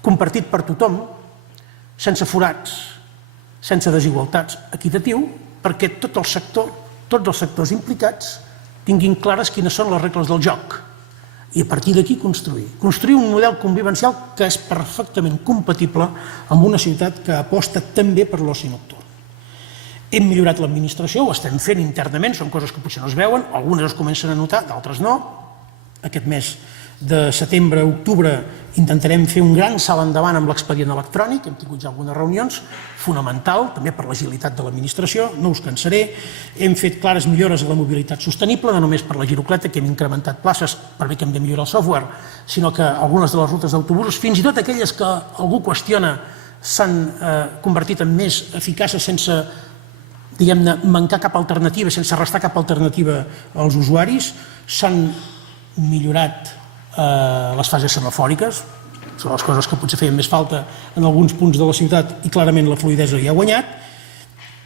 compartit per tothom, sense forats, sense desigualtats, equitatiu, perquè tot el sector, tots els sectors implicats tinguin clares quines són les regles del joc. I a partir d'aquí construir un model convivencial que és perfectament compatible amb una ciutat que aposta també per l'oci nocturn. Hem millorat l'administració, ho estem fent internament, són coses que potser no es veuen, algunes es comencen a notar, d'altres no. Aquest mes de setembre a octubre intentarem fer un gran salt endavant amb l'expedient electrònic, hem tingut ja algunes reunions, fonamental, també per l'agilitat de l'administració, no us cansaré. Hem fet clares millores a la mobilitat sostenible, no només per la girocleta, que hem incrementat places per bé que hem de millorar el software, sinó que algunes de les rutes d'autobusos, fins i tot aquelles que algú qüestiona, s'han convertit en més eficaces sense, diguem-ne, mancar cap alternativa, sense restar cap alternativa als usuaris. S'han millorat les fases semafòriques, són les coses que potser feien més falta en alguns punts de la ciutat i clarament la fluïdesa hi ha guanyat.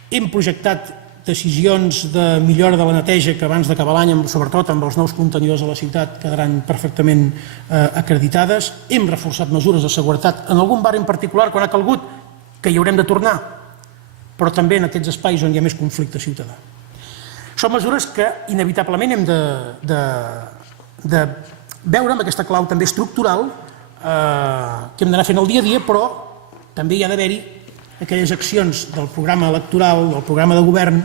Hem projectat decisions de millora de la neteja que abans d'acabar l'any, sobretot amb els nous contenidors a la ciutat, quedaran perfectament acreditades. Hem reforçat mesures de seguretat en algun barri en particular quan ha calgut, que hi haurem de tornar, però també en aquests espais on hi ha més conflicte ciutadà. Són mesures que inevitablement hem de veure amb aquesta clau també estructural que hem d'anar fent el dia a dia, però també hi ha d'haver-hi aquelles accions del programa electoral, del programa de govern,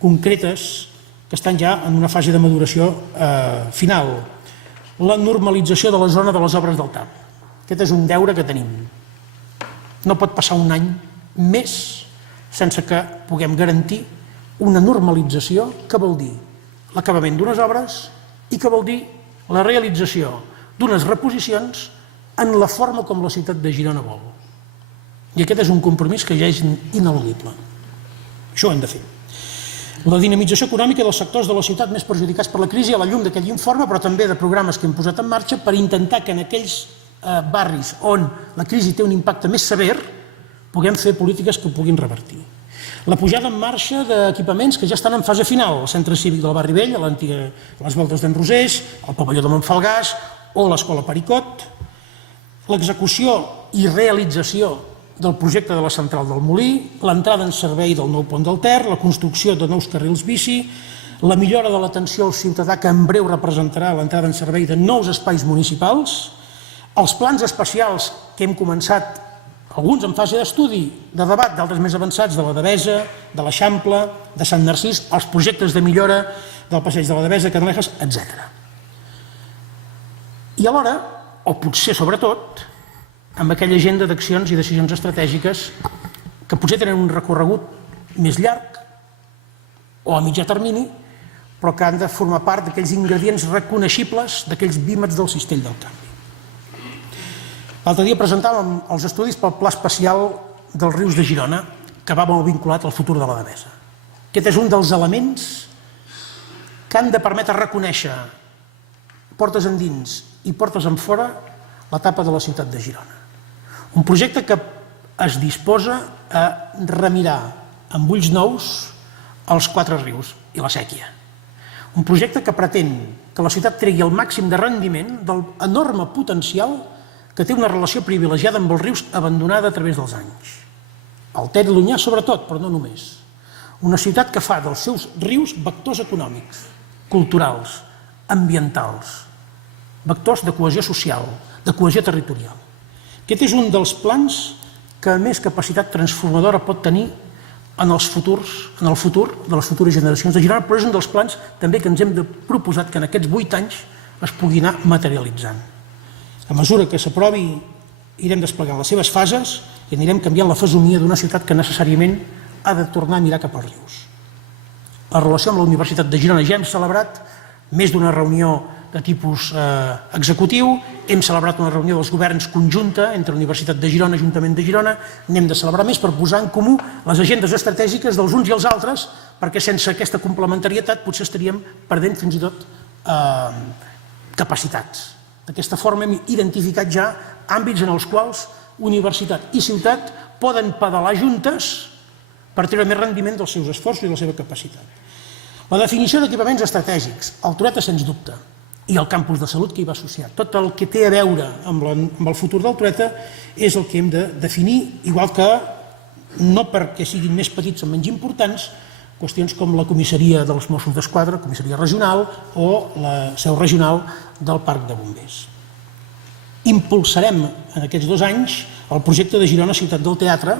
concretes que estan ja en una fase de maduració final. La normalització de la zona de les obres del TAP. Aquest és un deure que tenim. No pot passar un any més sense que puguem garantir una normalització que vol dir l'acabament d'unes obres i que vol dir la realització d'unes reposicions en la forma com la ciutat de Girona vol. I aquest és un compromís que ja és ineludible. Això ho hem de fer. La dinamització econòmica dels sectors de la ciutat més perjudicats per la crisi a la llum d'aquell informe, però també de programes que hem posat en marxa per intentar que en aquells barris on la crisi té un impacte més sever puguem fer polítiques que ho puguin revertir. La pujada en marxa d'equipaments que ja estan en fase final, el centre cívic del Barri Vell, les voltes d'en Rosés, el pavelló de Montfalgàs o l'escola Pericot, l'execució i realització del projecte de la central del Molí, l'entrada en servei del nou pont del Ter, la construcció de nous carrils bici, la millora de l'atenció al ciutadà que en breu representarà l'entrada en servei de nous espais municipals, els plans especials que hem començat, alguns en fase d'estudi, de debat, d'altres més avançats, de la Devesa, de l'Eixample, de Sant Narcís, els projectes de millora del passeig de la Devesa, Canalejas, etc. I alhora, o potser sobretot, amb aquella agenda d'accions i decisions estratègiques que potser tenen un recorregut més llarg o a mitjà termini, però que han de formar part d'aquells ingredients reconeixibles d'aquells vímets del cistell del canvi. L'altre dia presentàvem els estudis pel Pla Especial dels Rius de Girona, que va molt vinculat al futur de la Devesa. Aquest és un dels elements que han de permetre reconèixer portes endins i portes enfora l'etapa de la ciutat de Girona. Un projecte que es disposa a remirar amb ulls nous els quatre rius i la sèquia. Un projecte que pretén que la ciutat tregui el màxim de rendiment del enorme potencial que té una relació privilegiada amb els rius abandonada a través dels anys. El Ter i l'Onyar sobretot, però no només. Una ciutat que fa dels seus rius vectors econòmics, culturals, ambientals, vectors de cohesió social, de cohesió territorial. Aquest és un dels plans que més capacitat transformadora pot tenir en el futur de les futures generacions de Girona, però és un dels plans també que ens hem proposat que en aquests 8 anys es pugui anar materialitzant. A mesura que s'aprovi, irem desplegant les seves fases i anirem canviant la fesomia d'una ciutat que necessàriament ha de tornar a mirar cap als rius. La relació amb la Universitat de Girona ja hem celebrat més d'una reunió de tipus executiu, hem celebrat una reunió dels governs conjunta entre la Universitat de Girona i l'Ajuntament de Girona, n'hem de celebrar més per posar en comú les agendes estratègiques dels uns i els altres, perquè sense aquesta complementarietat potser estaríem perdent fins i tot capacitats. D'aquesta forma hem identificat ja àmbits en els quals universitat i ciutat poden pedalar juntes per treure més rendiment dels seus esforços i de la seva capacitat. La definició d'equipaments estratègics, el Trueta sens dubte, i el campus de salut que hi va associat. Tot el que té a veure amb el futur del Trueta és el que hem de definir, igual que, no perquè siguin més petits o menys importants, qüestions com la comissaria dels Mossos d'Esquadra, comissaria regional, o la seu regional del Parc de Bombers. Impulsarem en aquests 2 anys el projecte de Girona Ciutat del Teatre.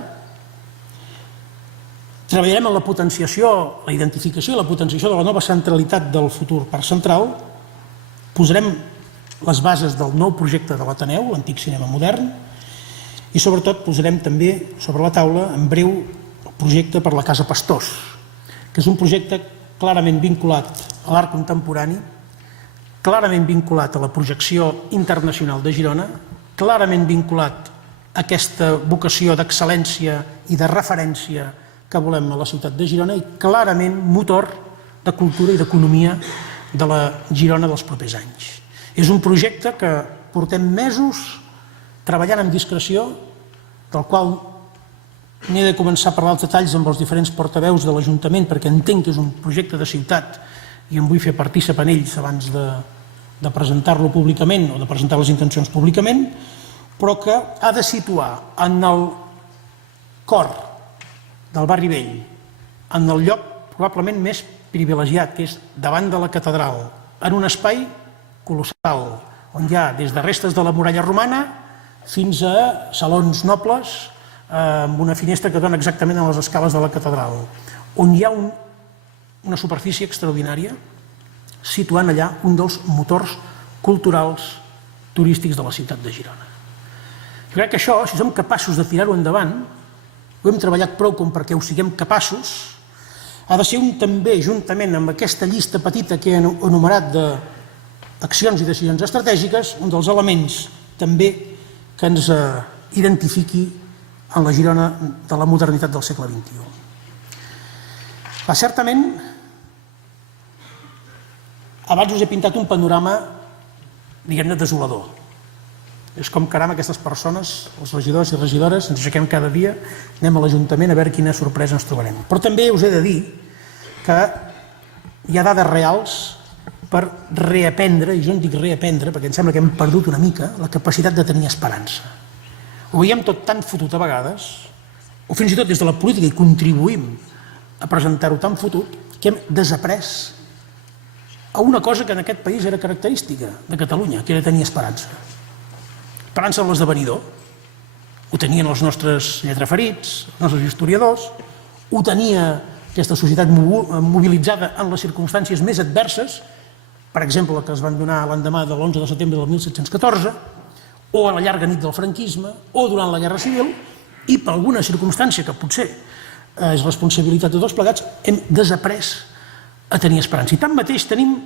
Treballarem en la potenciació, la identificació i la potenciació de la nova centralitat del futur Parc Central. Posarem les bases del nou projecte de l'Ateneu, l'antic cinema modern, i sobretot posarem també sobre la taula en breu el projecte per la Casa Pastors, que és un projecte clarament vinculat a l'art contemporani, clarament vinculat a la projecció internacional de Girona, clarament vinculat a aquesta vocació d'excel·lència i de referència que volem a la ciutat de Girona i clarament motor de cultura i d'economia de la Girona dels propers anys. És un projecte que portem mesos treballant amb discreció, del qual n'he de començar a parlar els detalls amb els diferents portaveus de l'Ajuntament perquè entenc que és un projecte de ciutat i em vull fer partícip en ells abans de presentar-lo públicament o de presentar les intencions públicament, però que ha de situar en el cor del Barri Vell, en el lloc probablement més privilegiat, que és davant de la catedral, en un espai colossal, on hi ha des de restes de la muralla romana fins a salons nobles amb una finestra que dona exactament a les escales de la catedral, on hi ha un una superfície extraordinària, situant allà un dels motors culturals turístics de la ciutat de Girona. Jo crec que això, si som capaços de tirar-ho endavant, ho hem treballat prou com perquè ho siguem capaços, ha de ser també, juntament amb aquesta llista petita que he enumerat d'accions i decisions estratègiques, un dels elements també que ens identifiqui en la Girona de la modernitat del segle XXI. Certament, abans us he pintat un panorama, diguem-ne, desolador. És com, caram, aquestes persones, els regidors i regidores, ens aixequem cada dia, anem a l'Ajuntament a veure quina sorpresa ens trobarem. Però també us he de dir que hi ha dades reals per reaprendre, i jo en dic reaprendre perquè em sembla que hem perdut una mica la capacitat de tenir esperança. Ho veiem tot tan fotut a vegades, o fins i tot des de la política i contribuïm a presentar-ho tan fotut, que hem desaprès a una cosa que en aquest país era característica de Catalunya, que era tenir esperança. Esperança en l'esdevenidor. Ho tenien els nostres lletraferits, els nostres historiadors, ho tenia aquesta societat mobilitzada en les circumstàncies més adverses, per exemple, la que es van donar l'endemà de l'11 de setembre del 1714, o a la llarga nit del franquisme, o durant la Guerra Civil, i per alguna circumstància que potser és responsabilitat de tots plegats, hem desaprès a tenir esperança. I tanmateix tenim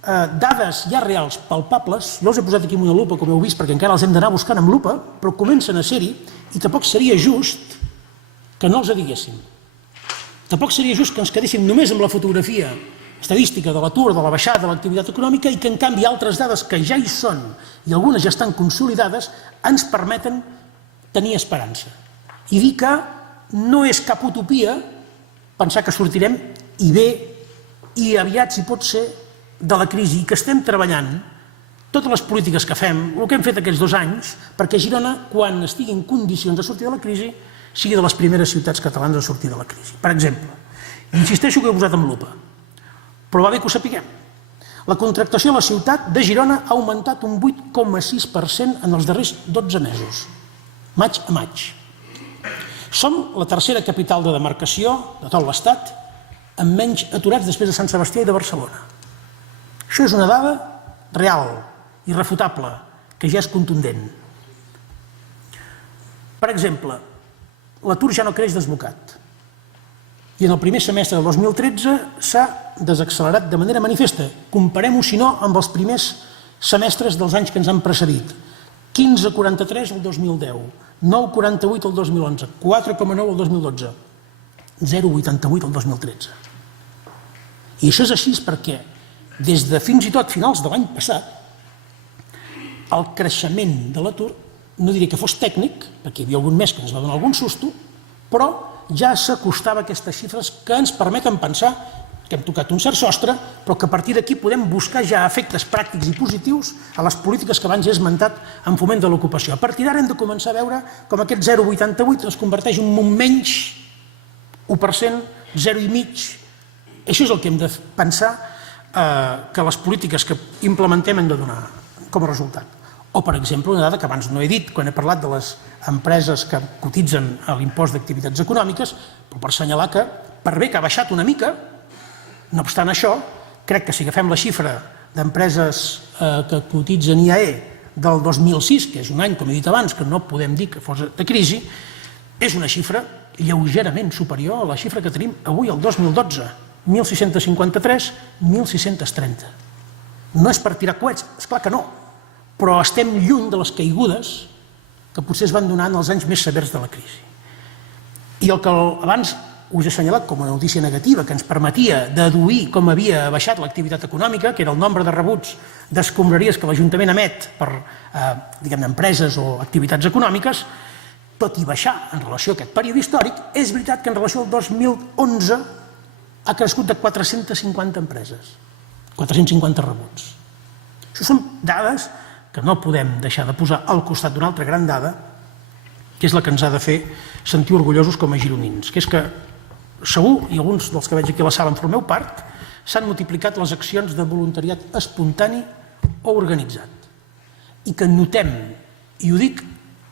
dades ja reals, palpables, jo els he posat aquí amb una lupa, com heu vist, perquè encara els hem d'anar buscant amb lupa, però comencen a ser-hi, i tampoc seria just que no els diguéssim. Tampoc seria just que ens quedéssim només amb la fotografia estadística de l'atur, de la baixada de l'activitat econòmica, i que en canvi altres dades que ja hi són, i algunes ja estan consolidades, ens permeten tenir esperança. I dir que no és cap utopia pensar que sortirem i bé i aviat, si pot ser, de la crisi, i que estem treballant totes les polítiques que fem, el que hem fet aquests 2 anys, perquè Girona, quan estigui en condicions de sortir de la crisi, sigui de les primeres ciutats catalanes a sortir de la crisi. Per exemple, insisteixo que ho he posat amb lupa, però va bé que ho sapiguem. La contractació a la ciutat de Girona ha augmentat un 8,6% en els darrers 12 mesos, maig a maig. Som la tercera capital de demarcació de tot l'Estat amb menys aturats després de Sant Sebastià i de Barcelona. Això és una dada real, irrefutable, que ja és contundent. Per exemple, l'atur ja no creix desbocat. I en el primer semestre del 2013 s'ha desaccelerat de manera manifesta. Comparem-ho, si no, amb els primers semestres dels anys que ens han precedit. 15,43 el 2010, 9,48 el 2011, 4,9 el 2012, 0,88 el 2013. I això és així perquè, des de fins i tot finals de l'any passat, el creixement de l'atur, no diré que fos tècnic, perquè hi havia algun mes que ens va donar algun susto, però ja s'acostava a aquestes xifres que ens permeten pensar que hem tocat un cert sostre, però que a partir d'aquí podem buscar ja efectes pràctics i positius a les polítiques que abans he esmentat en foment de l'ocupació. A partir d'ara hem de començar a veure com aquest 0,88 es converteix en un menys 1%, 0,5%. Això és el que hem de pensar que les polítiques que implementem hem de donar com a resultat. O, per exemple, una dada que abans no he dit, quan he parlat de les empreses que cotitzen a l'impost d'activitats econòmiques, però per assenyalar que, per bé que ha baixat una mica, no obstant això, crec que si agafem la xifra d'empreses que cotitzen IAE del 2006, que és un any, com he dit abans, que no podem dir que fos de crisi, és una xifra lleugerament superior a la xifra que tenim avui, el 2012, 1.653, 1.630. No és per tirar coets, esclar que no, però estem lluny de les caigudes que potser es van donar en els anys més severs de la crisi. I el que abans us he assenyalat com a notícia negativa, que ens permetia deduir com havia baixat l'activitat econòmica, que era el nombre de rebuts d'escombraries que l'Ajuntament emet per empreses o activitats econòmiques, tot i baixar en relació a aquest període històric, és veritat que en relació al 2011 ha crescut de 450 empreses, 450 rebuts. Això són dades que no podem deixar de posar al costat d'una altra gran dada, que és la que ens ha de fer sentir orgullosos com a gironins, que és que segur, i alguns dels que veig aquí a la sala en formeu part, s'han multiplicat les accions de voluntariat espontani o organitzat. I que notem, i ho dic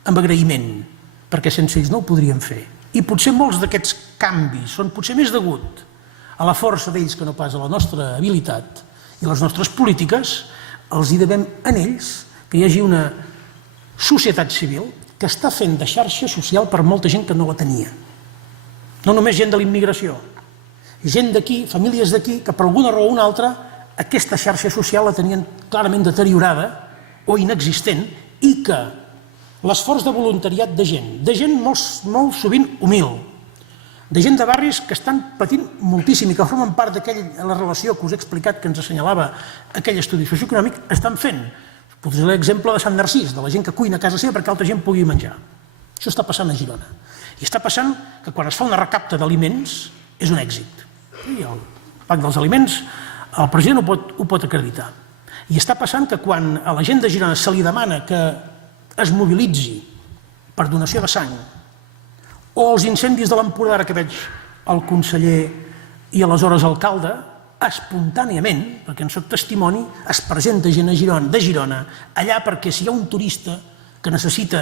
amb agraïment, perquè sense ells no ho podríem fer. I potser molts d'aquests canvis són potser més degut a la força d'ells que no pas a la nostra habilitat i les nostres polítiques, els hi devem a ells que hi hagi una societat civil que està fent de xarxa social per molta gent que no la tenia. No només gent de la immigració, gent d'aquí, famílies d'aquí, que per alguna raó o una altra aquesta xarxa social la tenien clarament deteriorada o inexistent i que l'esforç de voluntariat de gent molt sovint humil, de gent de barris que estan patint moltíssim i que formen part d'aquella relació que us he explicat que ens assenyalava aquell estudi socioeconòmic, estan fent. Posaré l'exemple de Sant Narcís, de la gent que cuina a casa seva perquè altra gent pugui menjar. Això està passant a Girona. I està passant que quan es fa una recapta d'aliments és un èxit. I el Banc dels Aliments, el president ho pot acreditar. I està passant que quan a la gent de Girona se li demana que es mobilitzi per donació de sang, o els incendis de l'Empordà, ara que veig el conseller i aleshores alcalde, espontàniament, perquè en soc testimoni, es presenta gent de Girona, allà perquè si hi ha un turista que necessita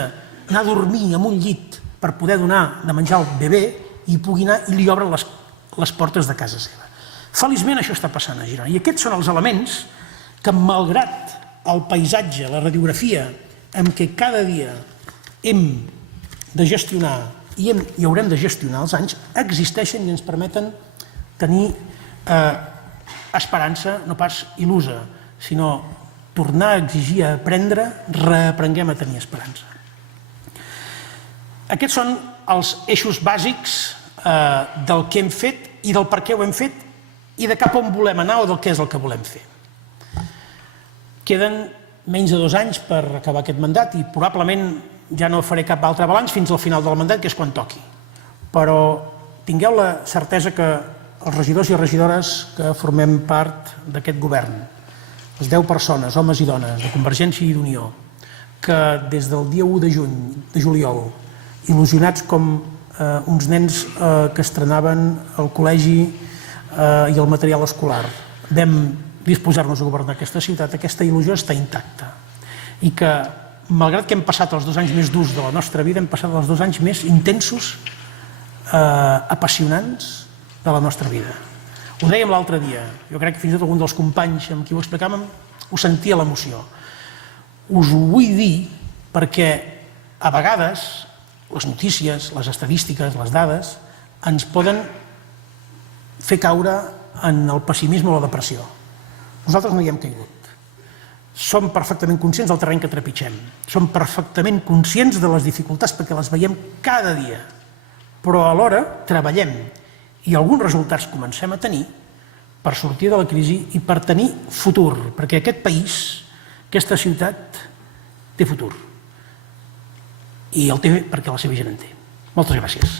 anar a dormir en un llit per poder donar de menjar al bebè, hi pugui anar i li obren les portes de casa seva. Feliçment això està passant a Girona. I aquests són els elements que, malgrat el paisatge, la radiografia, en què cada dia hem de gestionar i haurem de gestionar els anys, existeixen i ens permeten tenir esperança, no pas il·lusa, sinó tornar a exigir, a aprendre, reaprenguem a tenir esperança. Aquests són els eixos bàsics del que hem fet i del per què ho hem fet i de cap on volem anar o del què és el que volem fer. Queden menys de 2 anys per acabar aquest mandat i probablement ja no faré cap altre balanç fins al final del mandat, que és quan toqui. Però tingueu la certesa que els regidors i regidores que formem part d'aquest govern, les 10 persones, homes i dones, de Convergència i d'Unió, que des del dia 1 de juliol, il·lusionats com uns nens que estrenaven el col·legi i el material escolar, vam disposar-nos a governar aquesta ciutat, aquesta il·lusió està intacta. I que, malgrat que hem passat els 2 anys més durs de la nostra vida, hem passat els 2 anys més intensos, apassionants de la nostra vida. Ho dèiem l'altre dia, jo crec que fins i tot algun dels companys amb qui ho explicàvem ho sentia l'emoció. Us ho vull dir perquè a vegades les notícies, les estadístiques, les dades ens poden fer caure en el pessimisme o la depressió. Nosaltres no hi hem caigut. Som perfectament conscients del terreny que trepitgem. Som perfectament conscients de les dificultats perquè les veiem cada dia. Però alhora treballem i alguns resultats comencem a tenir per sortir de la crisi i per tenir futur, perquè aquest país, aquesta ciutat, té futur. I el té perquè la seva gent en té. Moltes gràcies.